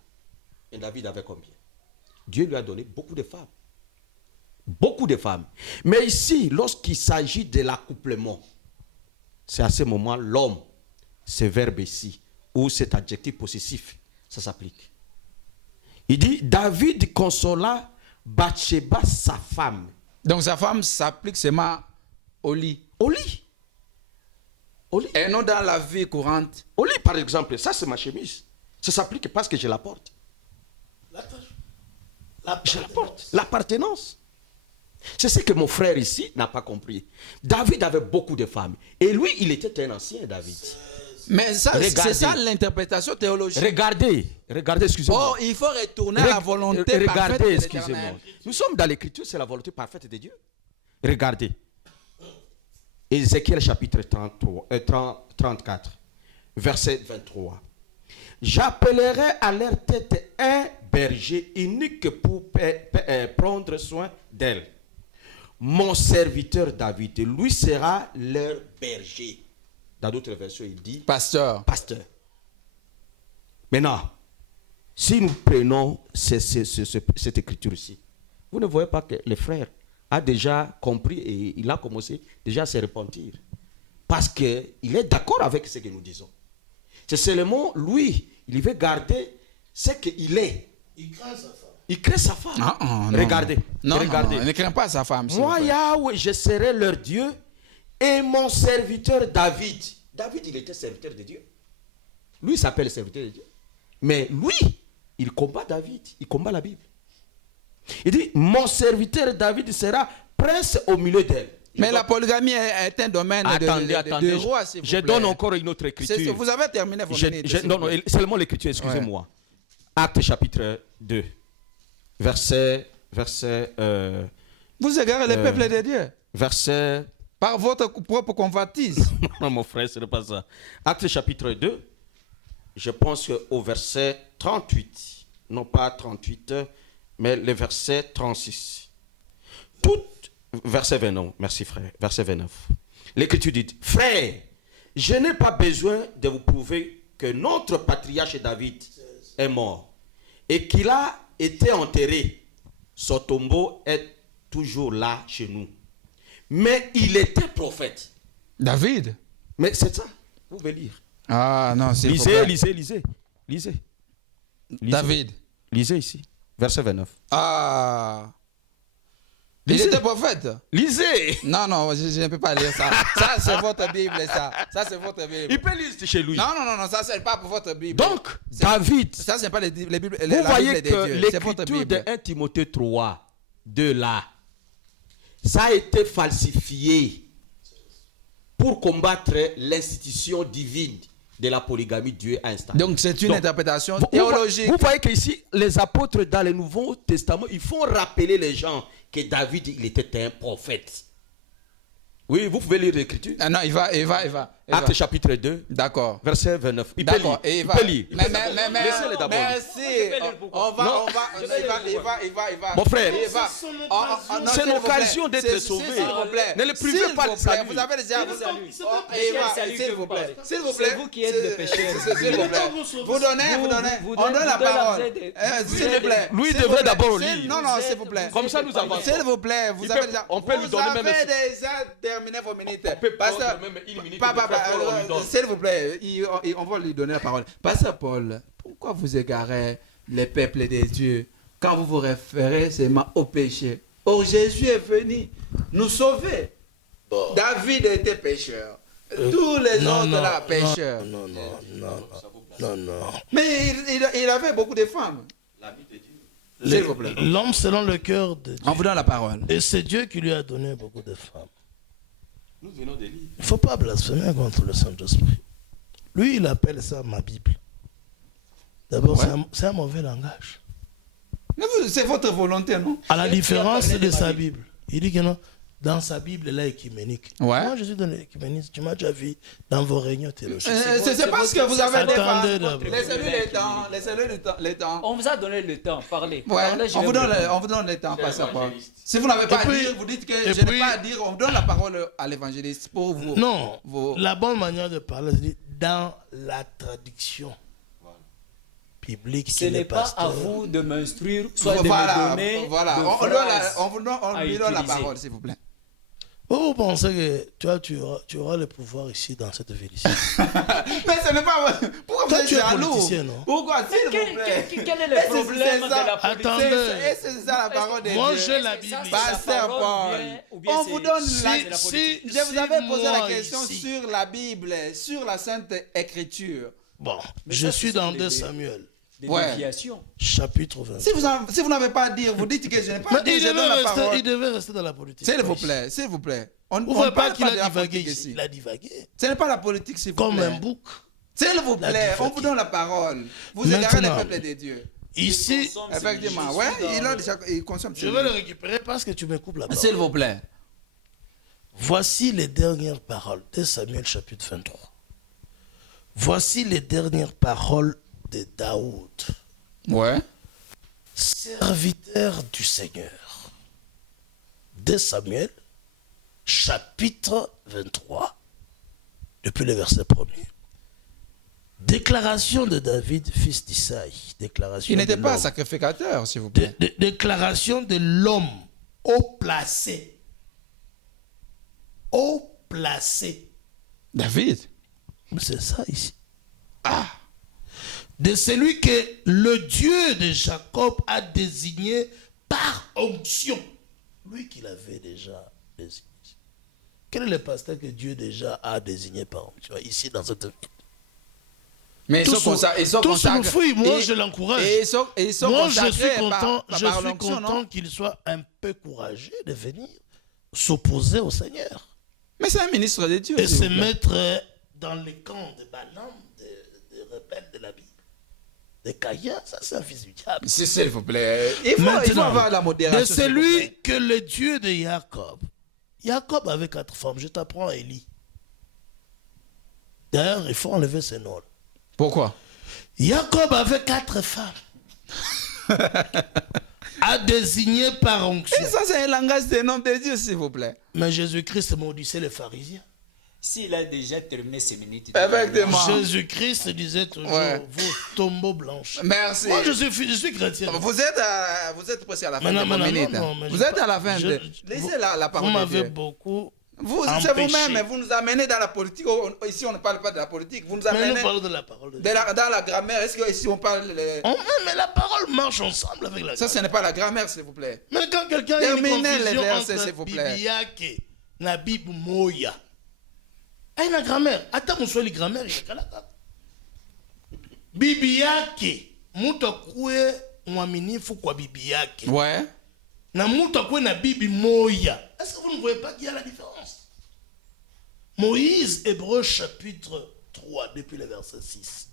Et David avait combien? Dieu lui a donné beaucoup de femmes. Beaucoup de femmes. Mais ici, lorsqu'il s'agit de l'accouplement, c'est à ce moment l'homme, ce verbe ici, ou cet adjectif possessif, ça s'applique. Il dit, David consola Bathsheba, sa femme. Donc sa femme s'applique seulement au lit. Au lit. Au lit. Et non dans la vie courante. Au lit, par exemple, ça c'est ma chemise. Ça s'applique parce que je la porte. Je la porte. L'appartenance. C'est ce que mon frère ici n'a pas compris. David avait beaucoup de femmes. Et lui, il était un ancien David. Mais ça, c'est ça l'interprétation théologique. Regardez, excusez-moi. Oh, il faut retourner à la volonté parfaite de Regardez, l'Éternel. excusez-moi. Nous sommes dans l'écriture, c'est la volonté parfaite de Dieu. Regardez. Ézéchiel chapitre 34, verset 23. J'appellerai à leur tête un berger unique pour prendre soin d'elle. Mon serviteur David, lui sera leur berger. Dans d'autres versions, il dit Pasteur. Maintenant, si nous prenons cette écriture-ci, vous ne voyez pas que le frère a déjà compris et il a commencé déjà à se repentir. Parce qu'il est d'accord avec ce que nous disons. C'est seulement lui, il veut garder ce qu'il est. Il craint sa femme. Non, Regardez. Non, regardez. il ne craint pas sa femme. Moi, Yahweh, je serai leur Dieu et mon serviteur David. David, il était serviteur de Dieu. Lui, il s'appelle serviteur de Dieu. Mais lui, il combat David. Il combat la Bible. Il dit, mon serviteur David sera prince au milieu d'elle. Mais la polygamie est un domaine de roi, s'il vous plaît. Je donne encore une autre écriture. Vous avez terminé votre minute. Non, seulement l'écriture, excusez-moi. Actes chapitre 2, verset Vous égarez le peuple de Dieu verset... par votre propre convoitise. Non, mon frère, ce n'est pas ça. Actes chapitre 2, je pense qu'au verset 38, non pas 38, mais le verset 36. Verset 29, merci frère, verset 29. L'Écriture dit, frère, je n'ai pas besoin de vous prouver que notre patriarche David est mort et qu'il a été enterré. Son tombeau est toujours là chez nous. Mais il était prophète. David. Mais c'est ça, vous pouvez lire. Ah non, c'est Lisez. David. Lisez ici, verset 29. Ah. Il Lisez. était prophète. Lisez. Non, je ne peux pas lire ça. Ça, c'est votre Bible, ça. Ça, c'est votre Bible. Il peut lire chez lui. Non, ça, c'est pas pour votre Bible. Donc, David, Ça, c'est pas les Bibles. vous voyez que C'est votre l'écriture Bible. de 1 Timothée 3, de là, ça a été falsifié pour combattre l'institution divine de la polygamie Dieu a installée. Donc, c'est une Donc, interprétation vous théologique. Vous voyez qu'ici, les apôtres dans le Nouveau Testament, ils font rappeler les gens que David, il était un prophète. Oui, vous pouvez lire l'écriture. Ah non, il va. Acte chapitre 2, D'accord. verset 29. Il peut lire. D'accord. Et il va. Il peut lire. Mais, Laissez-les d'abord. merci. On va. Il va. Mon frère, Il va. c'est l'occasion d'être sauvé. S'il vous plaît. Ne le privez pas de salut. Vous avez déjà. S'il vous plaît. S'il vous plaît. C'est vous qui êtes le pécheur. S'il vous plaît. Vous donnez. On donne la parole. S'il vous plaît. Lui devrait d'abord lire. Non, s'il vous plaît. Comme ça, nous avançons. S'il vous plaît. Vous avez déjà. On peut lui donner même. Vous avez déjà terminé vos minutes. On peut Pasteur, prendre même une minute. s'il vous plaît, on va lui donner la parole. Pasteur Paul, pourquoi vous égarez les peuples des dieux quand vous vous référez seulement au péché? Or, Jésus est venu nous sauver. Bon. David était pécheur. Tous les autres là, pécheurs. Non. Mais il avait beaucoup de femmes. S'il vous plaît. L'homme selon le cœur de Dieu. On vous donne la parole. Et c'est Dieu qui lui a donné beaucoup de femmes. Nous venons de lire. Il ne faut pas blasphémer contre le Saint-Esprit. Lui, il appelle ça ma Bible. D'abord, c'est un mauvais langage. Mais c'est votre volonté, non? À la différence de sa Bible. Il dit que non, dans sa Bible, elle est écuménique. Ouais. Moi, je suis dans l'écuménisme. Tu m'as déjà vu dans vos réunions théologiques. C'est parce que vous avez des Attendez femmes. d'abord. Laissez-le le temps. On vous a donné le temps, parlez. Ouais, Parlez, je on vais vous vous répondre. donne le temps, Pasteur Paul. Si vous n'avez pas à dire, vous dites que je n'ai pas à dire, on donne la parole à l'évangéliste pour vous. Non, Vos- la bonne manière de parler, c'est dans la traduction biblique. Ce n'est pas à vous de m'instruire, soit de me donner voilà. de phrases On à lui donne la utiliser. parole, s'il vous plaît. Vous pensez que tu auras le pouvoir ici dans cette félicité. Mais ce n'est pas. Pourquoi Toi, vous êtes tu es jaloux? politicien, non? Pourquoi, s'il vous plaît? Quel est le Et c'est problème de ça. la politique? Attendez. Et c'est ça la parole de Moi, Dieu. j'ai la Est-ce que ça, Bible. c'est la Pasteur parole Paul, ou bien on c'est- vous donne c'est la. de la politique? Je vous avais posé la moi, question ici. sur la Bible, sur la Sainte Écriture. Bon, Mais je ça, suis ce sont dans des- 2 Samuel, Des Ouais. déviations. chapitre 20. Si vous n'avez pas à dire, vous dites que je n'ai pas à Mais dire, je donne la parole. il devait rester dans la politique. S'il vous plaît, s'il vous plaît. On Vous ne voyez parle pas qu'il pas de a la divagué politique ici. ici. Il a divagué. Ce n'est pas la politique, s'il vous Comme plaît. un bouc. S'il vous La plaît, on divagué. vous donne la parole. Vous égarez les Maintenant, peuples des dieux. Ici, Effectivement, ouais, il consomme. je vais le récupérer parce que tu me coupes la parole. S'il vous plaît. Voici les dernières paroles de Samuel chapitre 23. Voici les dernières paroles de Daoud, Ouais. serviteur du Seigneur. De Samuel chapitre 23, depuis le verset 1er. Déclaration de David, fils d'Isaïe. Déclaration Il n'était de pas l'homme. sacrificateur, s'il vous plaît. Déclaration de l'homme haut placé. Haut placé. David. C'est ça ici. De celui que le Dieu de Jacob a désigné par onction. Lui qu'il avait déjà désigné. Quel est le pasteur que Dieu déjà a désigné par onction ici dans cette ville? Mais ils sont Tous se consacrés. fouillent, moi Et- je l'encourage. Et ils sont Moi je suis consacrés content, par l'onction, non? qu'il soit un peu courageux de venir s'opposer au Seigneur. Mais c'est un ministre de Dieu. Et s'il se vous plaît. mettre dans les camps de Balaam, des rebelles de la Bible. de Caïn, ça c'est un fils du diable. S'il vous plaît. Il faut Maintenant, avoir la modération. de s'il vous celui plaît. que le Dieu de Jacob. Jacob avait 4 femmes. Je t'apprends Élie. D'ailleurs, il faut enlever ces noms. Pourquoi? Jacob avait 4 femmes. A désigné par onction. Et ça, c'est un langage des noms de Dieu, s'il vous plaît. Mais Jésus-Christ maudissait les pharisiens. S'il a déjà terminé ses minutes. Effectivement. Jésus-Christ disait toujours, Ouais. vos tombeaux blanches. Merci. Moi, je suis chrétien. Vous êtes presque à la fin Mais de vos minutes. non, mais Vous je- êtes à la fin je- de... Laissez la Vous parole de m'avez Dieu. beaucoup C'est empêché. vous-même, vous nous amenez dans la politique. Ici, on ne parle pas de la politique. Vous nous Mais amenez nous parlons de la parole de Dieu. dans la grammaire. Est-ce que ici on parle... Mais la parole marche ensemble avec la Ça, ce n'est pas la grammaire, s'il vous plaît. Mais quand quelqu'un a une Terminez les confusion versets, entre s'il vous plaît. Bibiake na Bible moya. Aina grammaire. Ata muswali grammaire yakalaka. Bibi yake mtu akuwe mwaminifu kwa bibi yake. Ouais. Na mtu akuwe na bibi moya. Est-ce que vous ne voyez pas qu'il y a la différence? Moïse, Hébreu chapitre 3, depuis le verset 6.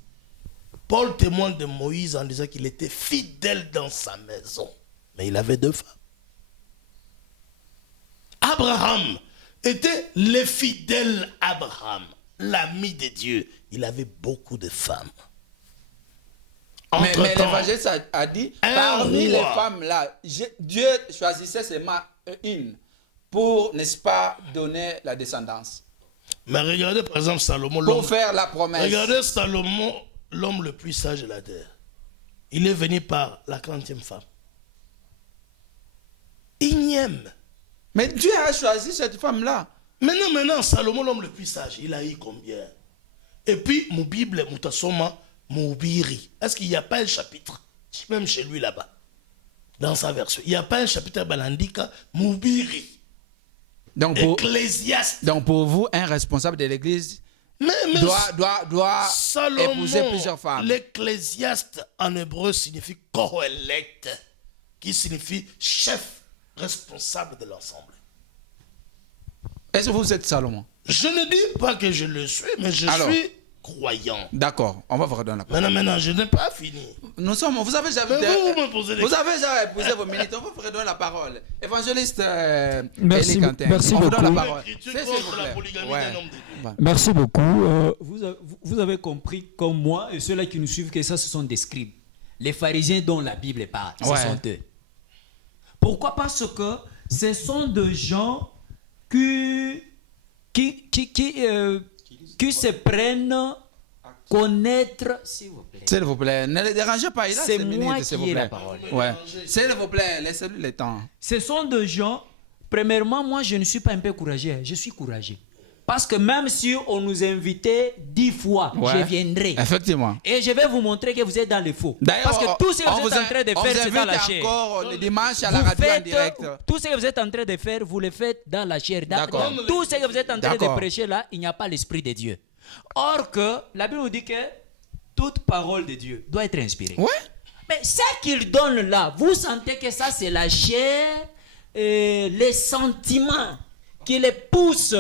Paul témoigne de Moïse en disant qu'il était fidèle dans sa maison. Mais il avait 2 femmes. Abraham était le fidèle Abraham, l'ami de Dieu. Il avait beaucoup de femmes. Mais Entre-temps, l'évangéliste a dit, un parmi roi. les femmes là, Dieu choisissait seulement une pour, n'est-ce pas, donner la descendance. mais regardez par exemple Salomon, Pour l'homme. faire la promesse. Regardez Salomon, l'homme le plus sage de la terre. Il est venu par la 40e femme. Énième. Mais Dieu a choisi cette femme-là. Maintenant, Salomon, l'homme le plus sage, il a eu combien? Et puis, mon Bible, Moutasoma, Moubiri. Est-ce qu'il n'y a pas un chapitre, même chez lui là-bas, dans sa version, il n'y a pas un chapitre à Balandika, Moubiri, Donc Ecclésiaste. pour vous, un responsable de l'église Mais doit Salomon, épouser plusieurs femmes. l'ecclésiaste en hébreu signifie Kohelet, qui signifie chef responsable de l'ensemble. Est-ce que vous êtes Salomon? Je ne dis pas que je le suis, mais je Alors, suis croyant. D'accord, on va vous redonner la parole. Maintenant, je n'ai pas fini. Vous avez déjà Mais vous me posez des vous avez déjà épousé vos minutes, on va vous redonner la parole. Évangéliste Merci Élie Quentin, merci on vous donne la beaucoup. parole. L'écriture C'est, s'il vous contre la plaît. polygamie Ouais. d'un homme de Dieu. Ouais. Merci beaucoup. Vous avez compris comme moi et ceux-là qui nous suivent que ça, ce sont des scribes. Les pharisiens dont la Bible parle, ce Ouais. sont eux. Pourquoi? Parce que ce sont des gens qui se prennent connaître, s'il vous plaît. S'il vous plaît, ne le dérangez pas, il a C'est ses moi minutes, s'il qui vous ai la plaît. parole. Ouais. S'il vous plaît, laissez-lui le temps. Ce sont des gens, premièrement, moi je ne suis pas un peu courageux, je suis courageux. Parce que même si on nous invitait 10 fois, Ouais. je viendrai. Effectivement. Et je vais vous montrer que vous êtes dans le faux. D'ailleurs, Parce que tout ce que on vous êtes en train de on faire, vous c'est dans la invite chair. encore le dimanche à la Vous radio en faites, direct. tout ce que vous êtes en train de faire, vous le faites dans la chair. D'accord. Dans tout ce que vous êtes en train de D'accord. prêcher là, il n'y a pas l'Esprit de Dieu. Or que la Bible nous dit que toute parole de Dieu doit être inspirée. Ouais. Mais ce qu'il donne là, vous sentez que ça c'est la chair, les sentiments qui les poussent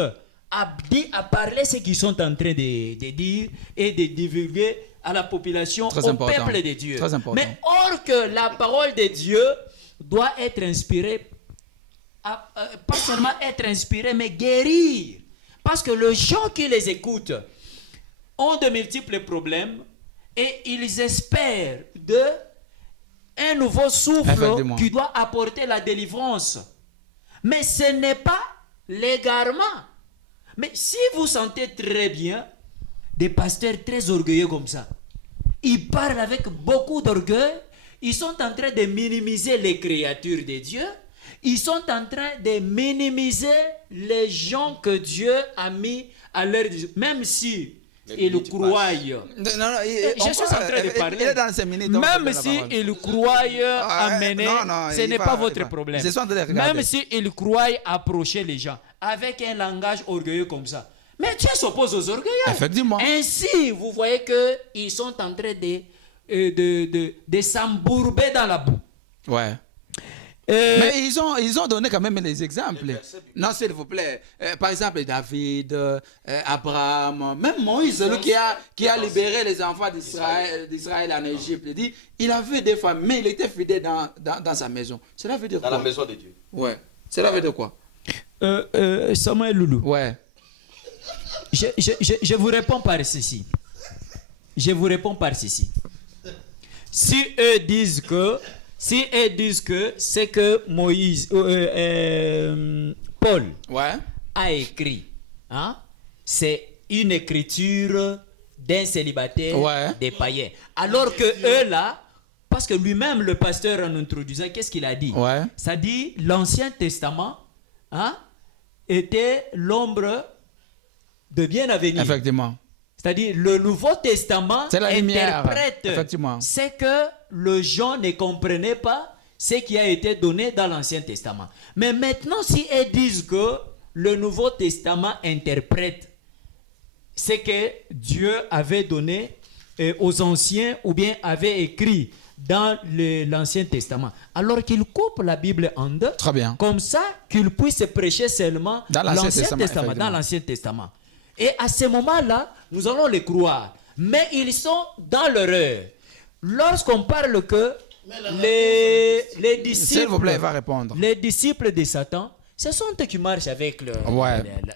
à parler ce qu'ils sont en train de dire et de divulguer à la population, Très au important. peuple de Dieu. Très important. Mais or que la parole de Dieu doit être inspirée, pas seulement être inspirée, mais guérir. Parce que les gens qui les écoutent ont de multiples problèmes et ils espèrent un nouveau souffle Effectivement. qui doit apporter la délivrance. Mais ce n'est pas l'égarement. Mais si vous sentez très bien des pasteurs très orgueilleux comme ça, ils parlent avec beaucoup d'orgueil, ils sont en train de minimiser les créatures de Dieu, ils sont en train de minimiser les gens que Dieu a mis à leur... Même si ils croient... Je Je suis en train de parler. Il est dans ses minutes. on va Même donner la si parole. ils croient amener, non, ce il n'est va, pas il votre va. problème. Je suis en train de regarder. Même si ils croient approcher les gens avec un langage orgueilleux comme ça. Mais Dieu s'oppose aux orgueilleux. Effectivement. Ainsi, vous voyez qu'ils sont en train de s'embourber dans la boue. Ouais. Mais ils ont donné quand même les exemples. Non, s'il vous plaît. Par exemple, David, Abraham, même Moïse, celui qui a libéré les enfants d'Israël en Égypte. Il dit, il avait des femmes, mais il était fidèle dans sa maison. Cela veut dire quoi? Dans la maison de Dieu. Ouais. Cela veut dire quoi? Samuel Loulou. Ouais. Je vous réponds par ceci. Je vous réponds par ceci. Si eux disent que c'est que Moïse, Paul a écrit, hein, c'est une écriture d'un célibataire des païens. Alors que eux là, parce que lui-même le pasteur en introduisant, qu'est-ce qu'il a dit? Ça dit l'Ancien Testament, hein, était l'ombre de bien à venir. Effectivement. C'est-à-dire le Nouveau Testament interprète ce que le gens ne comprenaient pas, ce qui a été donné dans l'Ancien Testament. Mais maintenant, si elles disent que le Nouveau Testament interprète ce que Dieu avait donné aux anciens ou bien avait écrit dans l'Ancien Testament, alors qu'ils coupent la Bible en deux, comme ça qu'ils puissent prêcher seulement dans l'Ancien Testament, dans l'Ancien Testament. Et à ce moment-là, nous allons les croire. Mais ils sont dans l'erreur. Lorsqu'on parle que les disciples, s'il vous plaît, va répondre. Les disciples de Satan, ce sont eux qui marchent avec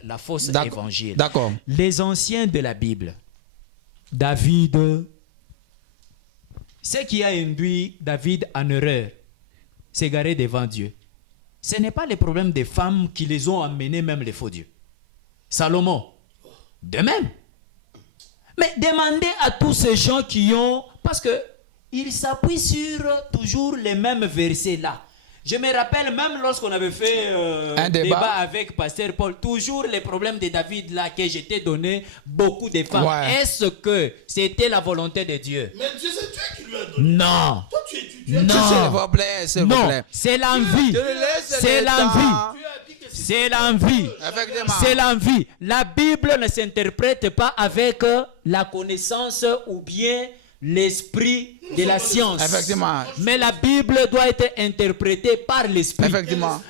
la fausse évangile. D'accord. Les anciens de la Bible, David, ce qui a induit David en erreur, s'égarer devant Dieu. Ce n'est pas les problèmes des femmes qui les ont amenés, même les faux dieux. Salomon, de même. Mais demandez à tous ces gens qui ont... Parce qu'ils s'appuient sur toujours les mêmes versets là. Je me rappelle même lorsqu'on avait fait un débat avec Pasteur Paul, toujours les problèmes de David là que je t'ai donné beaucoup de femmes. Est-ce que c'était la volonté de Dieu? Mais Dieu, c'est Dieu qui lui a donné. Non. Toi, tu es non. S'il vous plaît. C'est l'envie. C'est l'envie. C'est l'envie. C'est l'envie. La Bible ne s'interprète pas avec la connaissance ou bien l'esprit de la science. Effectivement. Mais la Bible doit être interprétée par l'esprit. Effectivement.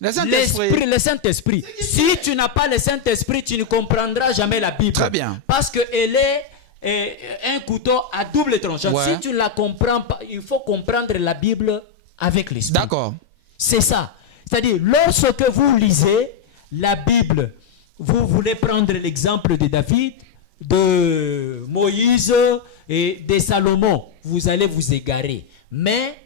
Le Saint-Esprit. Si tu n'as pas le Saint-Esprit, tu ne comprendras jamais la Bible. Très bien. Parce qu'elle est un couteau à double tranchant. Si tu ne la comprends pas, il faut comprendre la Bible avec l'esprit. D'accord. C'est ça. C'est-à-dire, lorsque vous lisez la Bible, vous voulez prendre l'exemple de David, de Moïse et de Salomon, vous allez vous égarer. Mais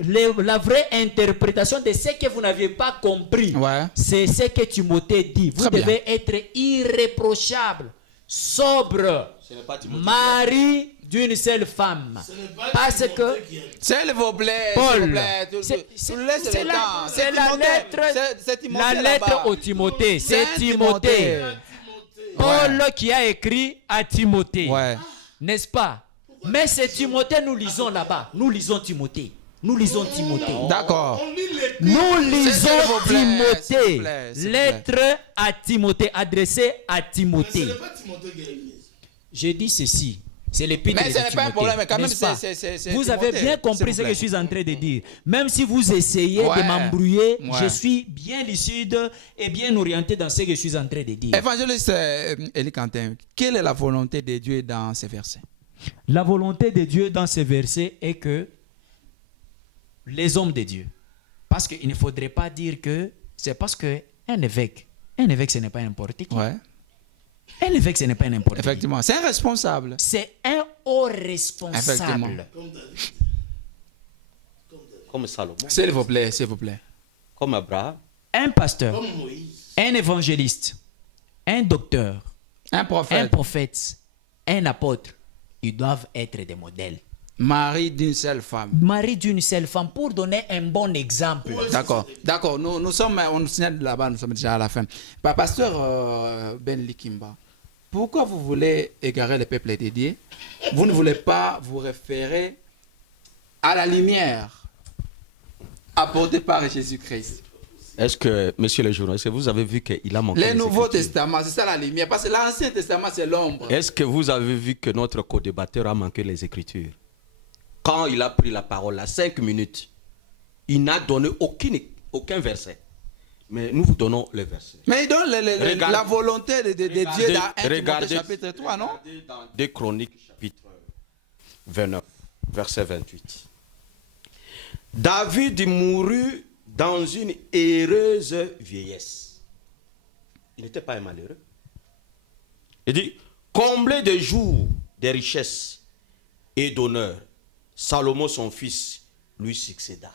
la vraie interprétation de ce que vous n'aviez pas compris, c'est ce que Timothée dit. Vous devez être irréprochable, sobre, mari d'une seule femme. Parce que s'il vous plaît, Paul, c'est la lettre au Timothée. C'est Timothée. Paul qui a écrit à Timothée. N'est-ce pas? Mais c'est Timothée, nous lisons là-bas. Nous lisons Timothée. Nous lisons Timothée. D'accord. Nous lisons Timothée. Lettre à Timothée, adressée à Timothée. Je dis ceci. C'est l'épître de Timothée. Mais ce n'est pas un problème, quand même, c'est vous avez bien compris ce que je suis en train de dire. Même si vous essayez de m'embrouiller, je suis bien lucide et bien orienté dans ce que je suis en train de dire. Évangéliste Élie Quentin, quelle est la volonté de Dieu dans ces versets? La volonté de Dieu dans ces versets est que les hommes de Dieu, parce qu'il ne faudrait pas dire que c'est parce qu'un évêque, ce n'est pas n'importe qui. Un évêque, ce n'est pas n'importe qui. Effectivement, c'est un responsable. C'est un haut responsable. Comme Salomon. S'il vous plaît, s'il vous plaît. Comme Abraham. Un pasteur, un évangéliste, un docteur, un prophète, un apôtre, ils doivent être des modèles. Mari d'une seule femme. Mari d'une seule femme, pour donner un bon exemple. D'accord, d'accord. Nous sommes, on signale là-bas, nous sommes déjà à la fin. Pasteur Ben Likimba, pourquoi vous voulez égarer le peuple dédié? Vous ne voulez pas vous référer à la lumière apportée par Jésus-Christ? Est-ce que, monsieur le journaliste, vous avez vu qu'il a manqué le Nouveau Testament, c'est ça la lumière, parce que l'Ancien Testament, c'est l'ombre. Est-ce que vous avez vu que notre co-débatteur a manqué les Écritures? Quand il a pris la parole à 5 minutes, il n'a donné aucun verset. Mais nous vous donnons les versets. Mais il donne la volonté de Dieu dans 1 Timothée regardez, chapitre 3, non? Regardez dans 2 Chroniques chapitre 29, verset 28. David mourut dans une heureuse vieillesse. Il n'était pas un malheureux. Il dit, comblé de jours, de richesses et d'honneur, Salomon, son fils, lui succéda.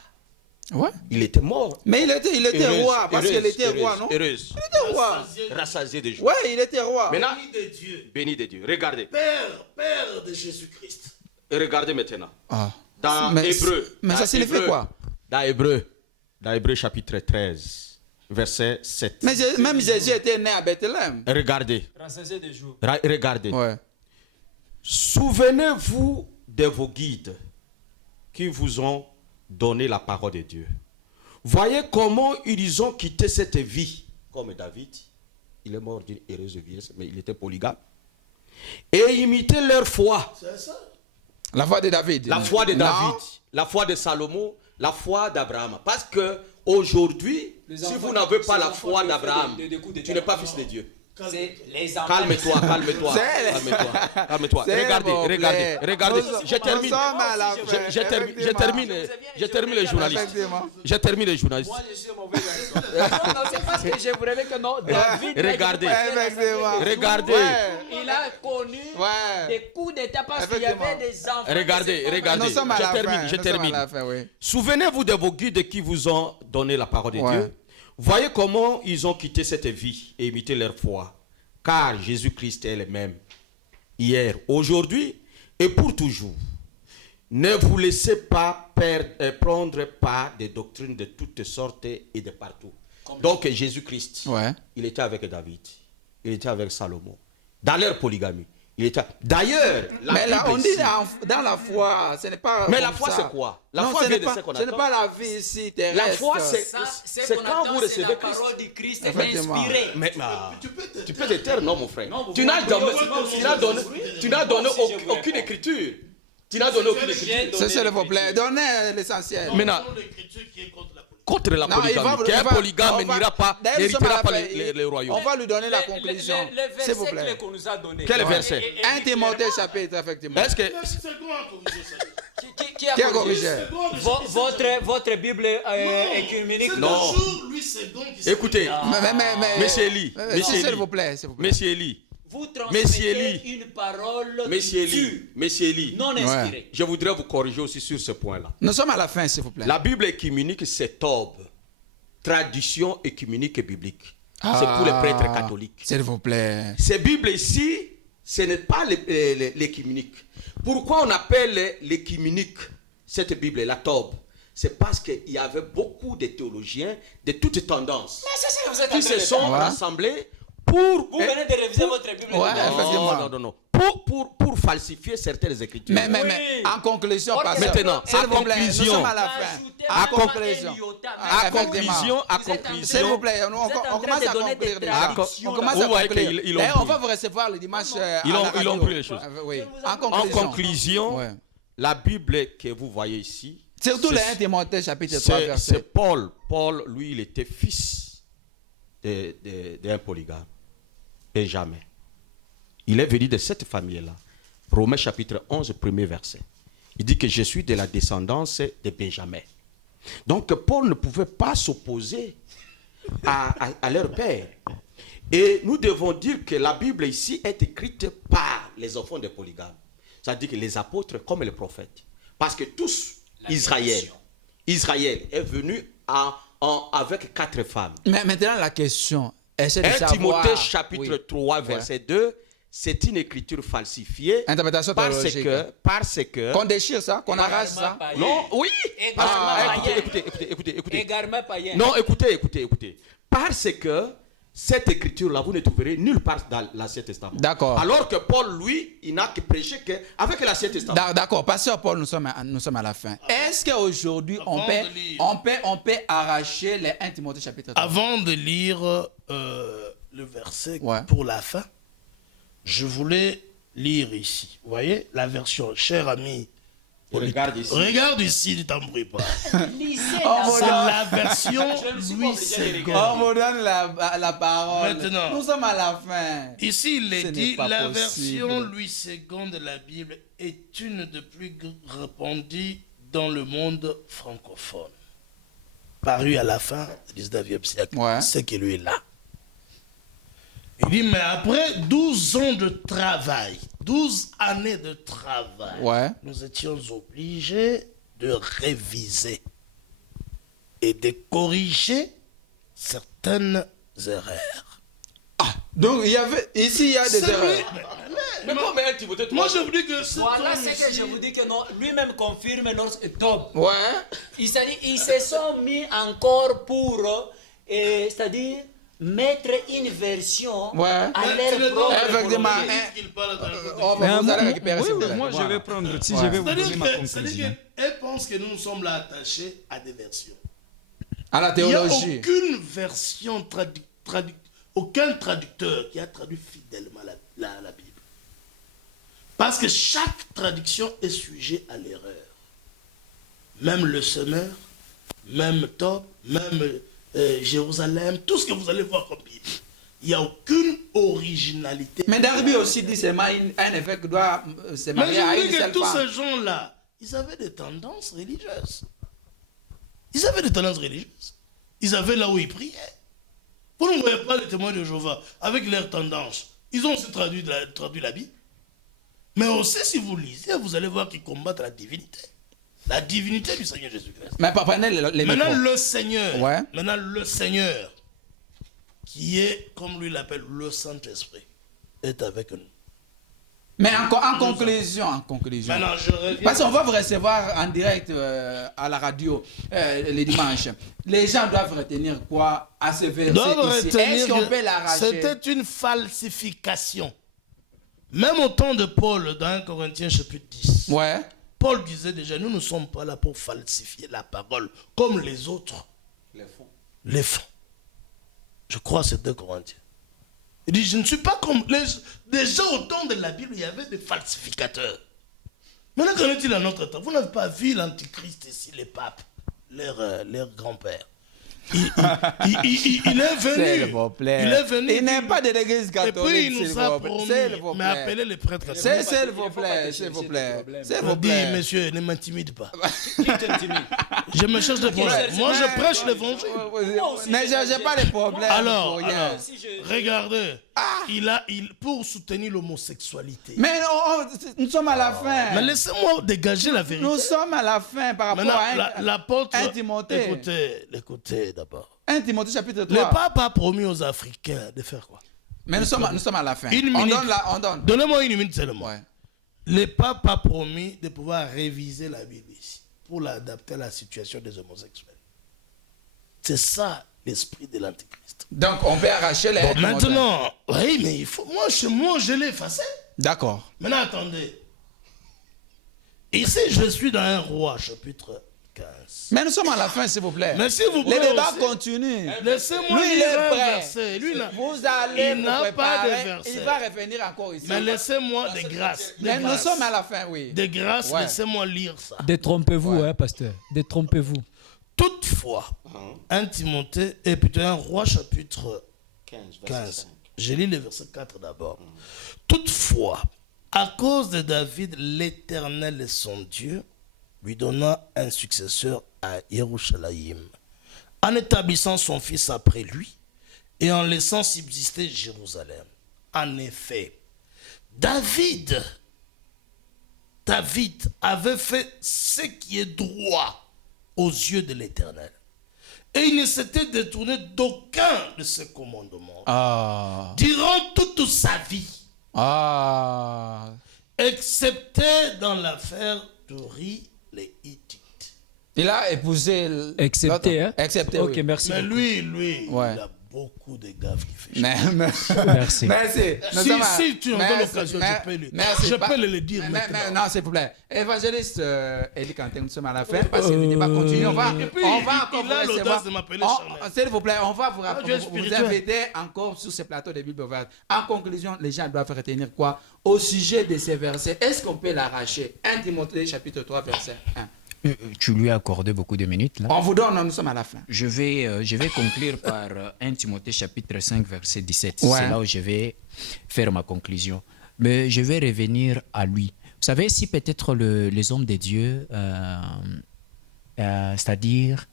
Ouais. Il était mort. Mais il était roi, parce qu'il était roi, non? Heureuse. Il était roi. Rassasié de joie. Ouais, il était roi. Maintenant, Béni de Dieu, béni de Dieu. Regardez. Père de Jésus-Christ. Et regardez maintenant. Ah. Dans Mais- Hébreu. mais dans ça signifie Hébreu- quoi? Dans Hébreu chapitre 13, verset 7. Mais même Jésus était né à Bethléem. Regardez. Rassasié des jours. Regardez. Ouais. Souvenez-vous de vos guides qui vous ont donné la parole de Dieu. Voyez comment ils ont quitté cette vie. Comme David, il est mort d'une heureuse vieillesse, mais il était polygame. Et imiter leur foi. C'est ça. La foi de David. La foi de Non. David, la foi de Salomon, la foi d'Abraham. Parce que aujourd'hui, Les si enfants- vous n'avez pas ces la enfants foi qui ont fait d'Abraham, des coups tu d'État. n'es pas fils de Dieu. C'est les enfants. Calme-toi, calme-toi, C'est- calme-toi, calme-toi. C'est Regardez, bon, regardez, plaît. regardez. Nous- Je termine. nous sommes à la fin, Je termine les journalistes. Effectivement. Je termine les journalistes. Moi, je suis un mauvais garçon. Non, c'est parce que je vous révèle que non, David. Regardez. Effectivement. Regardez. Ouais. Il a connu Ouais. des coups d'État parce qu'il y avait des enfants. Regardez, regardez. Nous sommes à Je la termine, fin. je Nous sommes à termine. la fin, oui. Souvenez-vous de vos guides qui vous ont donné la parole de Ouais. Dieu. Voyez comment ils ont quitté cette vie et imité leur foi. Car Jésus-Christ est le même. Hier, aujourd'hui et pour toujours. Ne vous laissez pas prendre par des doctrines de toutes sortes et de partout. Donc Jésus-Christ, Ouais. il était avec David. Il était avec Salomon. Dans leur polygamie. Il était... D'ailleurs, la Mais là, Bible on dit ici- dans la foi, ce n'est pas. Mais la comme foi, ça. c'est quoi? La Non, foi ce vient n'est de pas- ce qu'on Ce n'est attend. pas la vie ici terrestre. La foi, c'est Ça, c'est c'est quand vous recevez la Christ. parole du Christ Effectivement. inspirée. Mais tu peux te taire, non, mon frère. Non, vous Tu n'as pouvez- donné, vous tu n'as donné Moi aussi, je vous aucune réponds. écriture. Tu n'as donné aucune écriture. C'est s'il vous plaît. Donnez l'essentiel. Maintenant, L'écriture qui est contre la politique. contre la Non, il polygamie. va- Qu'un il va- polygame on va- n'ira pas, D'ailleurs, nous sommes à n'héritera la pas fin. les royaumes. On va lui donner la Le- conclusion. le S'il vous verset plaît. qu'on nous a donné. Quel Ouais. verset? 1 Timothée chapitre, effectivement. Est-ce que C'est quoi corriger ça? Qui a Qui a corrigé? corrigé? Votre Bible écuménique. C'est Non. toujours lui, c'est donc qui Écoutez, Mais- Monsieur Elie, Monsieur S'il Elie. vous plaît, s'il vous plaît. Monsieur Elie, Vous Messieurs transmettez une parole Monsieur qui Elie, tue, Monsieur Elie, non inspirée. je voudrais vous corriger aussi sur ce point-là. Nous sommes à la fin, s'il vous plaît. La Bible écuménique, c'est Tob, tradition écuménique et biblique. C'est pour les prêtres catholiques. S'il vous plaît. Ces Bibles ici, ce n'est pas l'écuménique. Pourquoi on appelle l'écuménique cette Bible, la Tob? C'est parce qu'il y avait beaucoup de théologiens de toutes tendances Vous êtes en qui train se de sont faire. Ouais. rassemblés pour... Vous venez de réviser votre Bible. Ouais, dedans. effectivement. Non. Pour falsifier certaines écritures. Mais, Oui. en conclusion, Ok. pasteur. Maintenant, S'il à vous plaît, nous conclusion. sommes à la fin. Ajoutez À vraiment conclusion. un iota, À À mais- conclusion, à Vous êtes en train- conclusion. S'il vous plaît, on Vous êtes en train commence de à donner conclure des déjà. traductions, On commence Vous à voyez conclure. qu'ils ont D'ailleurs, on pris. va vous recevoir le dimanche Ils à ont- la ils ont radio. pris les choses. Oui. En En conclusion. conclusion, Ouais. la Bible que vous voyez ici, Surtout c'est- les 1 Timothée chapitre 3 c'est verset. Paul. Paul, lui, il était fils d'un polygame. Benjamin. Il est venu de cette famille-là. Romains chapitre 11, premier verset. Il dit que je suis de la descendance de Benjamin. Donc Paul ne pouvait pas s'opposer à leur père. Et nous devons dire que la Bible ici est écrite par les enfants des polygames. C'est-à-dire que les apôtres comme les prophètes. Parce que tous, Israël est venu avec 4 femmes. Mais maintenant, la question, essaie de 1 savoir. Timothée chapitre Oui. 3, verset 2, c'est une écriture falsifiée. Interprétation parce théologique. parce que... Qu'on déchire ça, qu'on arrache ça. païen. Non, oui. Égarement Ah, païen. écoutez. Égarement païen. Non, écoutez. Parce que cette écriture-là, vous ne trouverez nulle part dans l'Ancien Testament. D'accord. Alors que Paul, lui, il n'a que prêché qu'avec l'Ancien Testament. D'accord, pasteur Paul, nous sommes à la fin. Est-ce qu'aujourd'hui, on Avant peut, de lire. on peut arracher les 1 Timothée chapitre 3? Avant de lire le verset Ouais. pour la fin, je voulais lire ici. Vous voyez la version, cher ami Regarde ici. Regarde ici, ne t'embrouille pas. Lisez Oh, C'est là-bas. la version Je ne suis pas Louis obligé de les II. regarder. On vous donne la parole. Maintenant. Nous sommes à la fin. Ici, il Ce est n'est dit, pas la possible. version Louis II de la Bible est une des plus répandues dans le monde francophone. Paru à la fin du 19e siècle. Ouais. C'est que lui est là. Il dit, mais après 12 ans de travail, 12 années de travail, Ouais. nous étions obligés de réviser et de corriger certaines erreurs. Donc, il y avait, ici, il y a des C'est erreurs. lui. Mais comment est Timothée Moi, je vous dis que ce Voilà homme ce que ici- je vous dis que non, lui-même confirme octobre. Ouais. Ils se sont mis encore pour, c'est-à-dire, mettre une version Ouais. à C'est le leur propre temps. Effectivement, volonté. hein. qu'il parle dans le On Mais va vous moi, allez récupérer oui, ce oui, problème. moi, je Voilà. vais prendre, si Ouais. je vais vous donner C'est-à-dire ma que- conclusion. c'est-à-dire qu'elle pense que nous sommes là attachés à des versions. À la Il n'y a théologie. aucune version, aucun traducteur qui a traduit fidèlement la Bible. Parce que chaque traduction est sujet à l'erreur. Même le semeur, même Top, même Jérusalem, tout ce que vous allez voir comme Bible. Il n'y a aucune originalité. Mais Darby aussi dit seulement un évêque doit se Mais marier à je une vous dis que seule tous femme. ces gens-là, ils avaient des tendances religieuses. Ils avaient des tendances religieuses. Ils avaient là où ils priaient. Vous ne voyez pas les témoins de Jéhovah avec leurs tendances. Ils ont aussi traduit la Bible. Mais aussi, si vous lisez, vous allez voir qu'ils combattent la divinité. La divinité du Seigneur Jésus-Christ. Mais prenez les Maintenant, micros. le Seigneur, Ouais. maintenant le Seigneur, qui est, comme lui l'appelle, le Saint-Esprit, est avec nous. Mais en conclusion. Maintenant, je reviens. Parce qu'on va vous recevoir en direct à la radio les dimanches. Les gens doivent retenir quoi à ce verset Doivent ici? retenir Est-ce qu'on que peut l'arracher? c'était une falsification. Même au temps de Paul, dans 1 Corinthiens chapitre 10, Ouais. Paul disait déjà, nous ne sommes pas là pour falsifier la parole comme les autres les font. Je crois que c'est 2 Corinthiens. Il dit, je ne suis pas comme déjà au temps de la Bible, il y avait des falsificateurs. Maintenant, qu'en est-il à notre temps? Vous n'avez pas vu l'antichrist ici, les papes, leur grand-père. Il est venu. S'il vous plaît. Il est venu. Il n'est pas de l'église Et catholique. puis il s'il nous a vous plaît. promis, S'il vous mais plaît. appelez les prêtres catholiques. S'il vous plaît, s'il vous plaît. S'il On vous dit, plaît. monsieur, ne m'intimide pas. Qui t'intimide? Je me cherche des problèmes. Moi, je prêche l'évangile. Mais je n'ai pas de problème. Alors, pour rien. Si je- regardez, pour soutenir l'homosexualité. Mais nous sommes à la fin. Mais laissez-moi dégager la vérité. Nous sommes à la fin par rapport Maintenant, à l'apôtre, un Timothée. écoutez d'abord. 1 Timothée chapitre Le 3. pape a promis aux Africains de faire quoi? Mais nous sommes à la fin. Une On minute. donne là, on donne. Donnez-moi une minute seulement. Ouais. Le pape a promis de pouvoir réviser la Bible ici pour l'adapter à la situation des homosexuels. C'est ça l'esprit de l'Antichrist. Donc on peut arracher les Bon, 1 Timothée. maintenant, oui, mais il faut. Moi, je l'ai effacé. D'accord. Maintenant, attendez. Ici, je suis dans un roi, chapitre 15. Mais nous sommes à la fin, s'il vous plaît. Mais s'il vous plaît, Les débats aussi, continuent. laissez-moi Lui, il lire est un prêt. verset. Lui, là, Vous allez il vous n'a pas de préparer. verset. Il va revenir encore ici. Mais laissez-moi des grâces. Mais nous sommes à la fin, oui. Des grâces, Ouais. laissez-moi lire ça. Détrompez-vous, Ouais. hein, pasteur. Détrompez-vous. Toutefois, 1 Timothée, et plutôt un roi chapitre 15. Je lis le verset 4 d'abord. Toutefois, à cause de David, l'Éternel est son Dieu, lui donna un successeur à Jérusalem, en établissant son fils après lui et en laissant subsister Jérusalem. En effet, David avait fait ce qui est droit aux yeux de l'Éternel. Et il ne s'était détourné d'aucun de ses commandements. Ah. Durant toute sa vie, Ah. excepté dans l'affaire d'Uri les Hittites. Il a épousé. Excepté, l'autre. hein? Excepté. Ok, oui. merci. Mais beaucoup. lui, Ouais. il a beaucoup de gaffes qui fait. Merci. Merci. Si tu en donnes l'occasion, je peux le dire maintenant. Non, s'il vous plaît. Évangéliste Eli Kanté, nous sommes à la fin parce que le débat continue. On va encore il a vous l'audace de recevoir. m'appeler Chanel. S'il vous plaît, on va vous spirituel. inviter encore sur ce plateau de Bible ouverte. En conclusion, les gens doivent retenir quoi au sujet de ces versets? Est-ce qu'on peut l'arracher? 1 Timothée chapitre 3 verset 1. Tu lui as accordé beaucoup de minutes là. On vous donne, nous sommes à la fin. Je vais conclure par 1 Timothée chapitre 5 verset 17. Ouais. C'est là où je vais faire ma conclusion. Mais je vais revenir à lui. Vous savez, si peut-être les hommes de Dieu, c'est-à-dire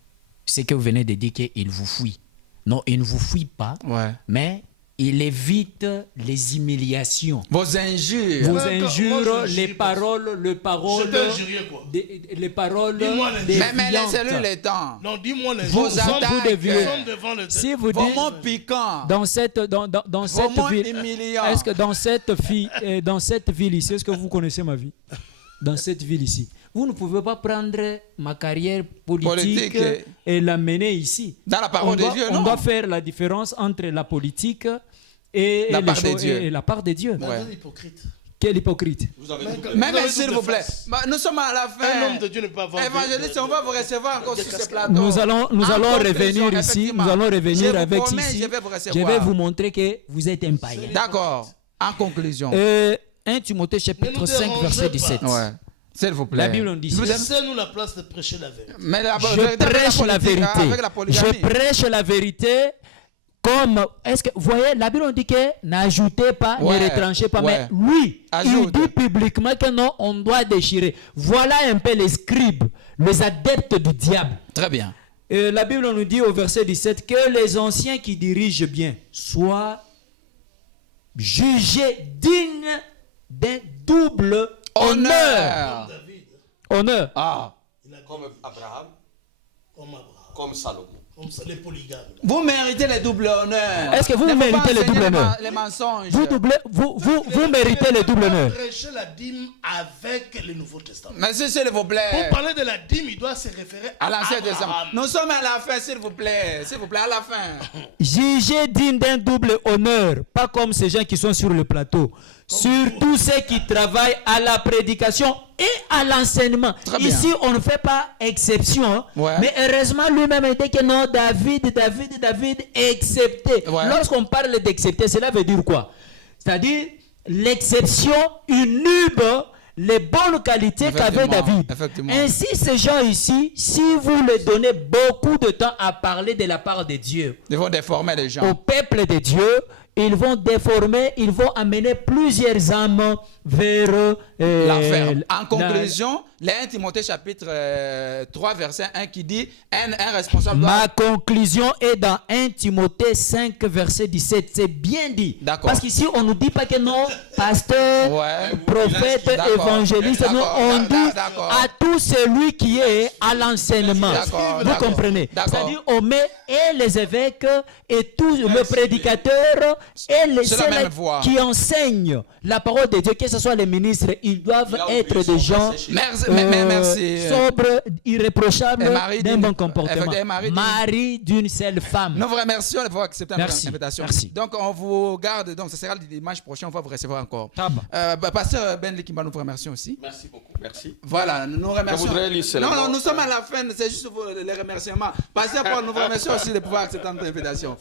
ce que vous venez de dire qu'il vous fuit. Non, il ne vous fuit pas, Ouais. mais il évite les humiliations. Vos injures. Vos Moi, injures, je les juge pas. paroles, Je t'ai injurié quoi? les paroles Dis-moi les- Mais laissez-lui le temps. Non, dis-moi les Vos gens. attaques. vous deviez- Nous sommes devant le Si vous Vos dites mots piquants. dans cette mots ville, humiliants. est-ce que dans cette ville ici, est-ce que vous connaissez ma vie? Dans cette ville ici, vous ne pouvez pas prendre ma carrière politique Politique. et la mener ici. Dans la parole de Dieu, on non? doit faire la différence entre la politique et La les part de choses- Dieu. et la part de Dieu. Mais Ouais. vous êtes hypocrite. Quel hypocrite. Mais s'il vous plaît, nous sommes à la fin. Un homme de Dieu ne peut pas avoir. Évangéliste, on va vous recevoir encore sur ce plateau. Nous allons En revenir conclusion, ici. effectivement, Nous allons je revenir vous avec promets, ici. Je vais vous Je recevoir. vais vous montrer que vous êtes un païen. D'accord. En conclusion. 1 Timothée Ne chapitre nous 5 dérangez verset pas. 17. Ouais. S'il vous plaît. La Bible en dit Vous êtes- Laissez-nous la place de prêcher la vérité. Mais Je prêche la vérité. Avec la Je polygamie. prêche la vérité comme. Est-ce que vous voyez, la Bible on dit que n'ajoutez pas, Ouais, ne retranchez pas. ouais. Mais lui, Ajoute. il dit publiquement que non, on doit déchirer. Voilà un peu les scribes, les adeptes du diable. Très bien. La Bible nous dit au verset 17 que les anciens qui dirigent bien soient jugés dignes d'un double honneur. Honneur. Ah. Comme Abraham, Comme Abraham. comme Salomon. Comme ça, les polygames. Vous méritez le double honneur. Est-ce que vous Ne faut pas méritez le enseigner double honneur? les mensonges. Vous méritez le double honneur. Prêcher la dîme avec le Nouveau Testament. Merci, s'il vous plaît. Pour parler de la dîme, il doit se référer À l'Ancien Abraham. Testament. Nous sommes à la fin, s'il vous plaît. S'il vous plaît, à la fin. Jugés dignes d'un double honneur, pas comme ces gens qui sont sur le plateau. Sur tous ceux qui travaillent à la prédication et à l'enseignement. Très bien. Ici, on ne fait pas exception. Hein. Ouais. Mais heureusement, lui-même a dit que non, David, excepté. Ouais. Lorsqu'on parle d'excepté, cela veut dire quoi? C'est-à-dire, l'exception inhibe les bonnes qualités qu'avait Effectivement, David. effectivement. Ainsi, ces gens ici, si vous leur donnez beaucoup de temps à parler de la part de Dieu, Ils vont déformer les gens. au peuple de Dieu, ils vont déformer, ils vont amener plusieurs âmes vers L'enfer. En conclusion, les 1 Timothée chapitre 3 verset 1 qui dit un responsable doit... Ma conclusion est dans 1 Timothée 5 verset 17. C'est bien dit. D'accord. Parce qu'ici, on ne nous dit pas que non, pasteur, Ouais. prophète, D'accord. évangéliste. Non, D'accord. on dit D'accord. à tout celui qui est à l'enseignement. D'accord. Vous D'accord. comprenez? D'accord. C'est-à-dire, on met et les évêques et tout le prédicateur et les C'est la ceux même voix. qui enseignent la parole de Dieu, que ce soit les ministres, ils doivent être des gens Merci. Merci. sobres, irréprochables, Et Marie d'un d'une- bon comportement. et Marie d'une- Mari d'une seule femme. Nous vous remercions d'avoir accepté notre Merci. invitation. Merci. Donc, on vous garde. Donc, ce sera le dimanche prochain. On va vous recevoir encore. Pasteur Ben Likimba, nous vous remercions aussi. Merci beaucoup. Merci. Voilà, nous remercions. voudrais lire Non, seulement- nous sommes à la fin. C'est juste les remerciements. Pasteur Paul, nous vous remercions aussi de pouvoir accepter notre invitation.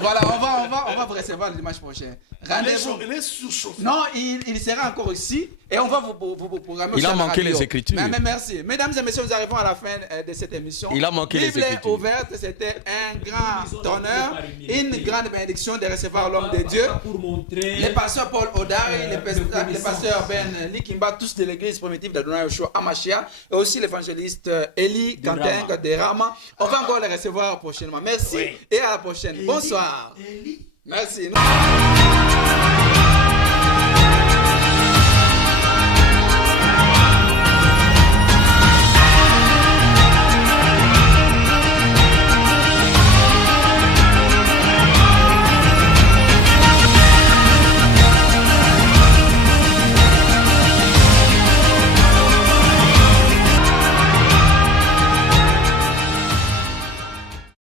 Voilà, on va vous recevoir le dimanche prochain. Rendez-vous. Il est sous-chauffé. Non, il sera encore ici et on va vous programmer. Il aussi a à la manqué radio. les Écritures. Mais merci. Mesdames et messieurs, nous arrivons à la fin de cette émission. Il a manqué les Bible Écritures. ouverte, c'était un grand honneur, une grande bénédiction de recevoir l'homme de Dieu. Pour montrer Les pasteurs Paul Odari, les pasteurs Ben Likimba, tous de l'église primitive d'Adonai Yoshua Amashia, et aussi l'évangéliste Eli Kantenga de Rama. On va encore les recevoir prochainement. Merci et à la prochaine. Bonsoir. Merci.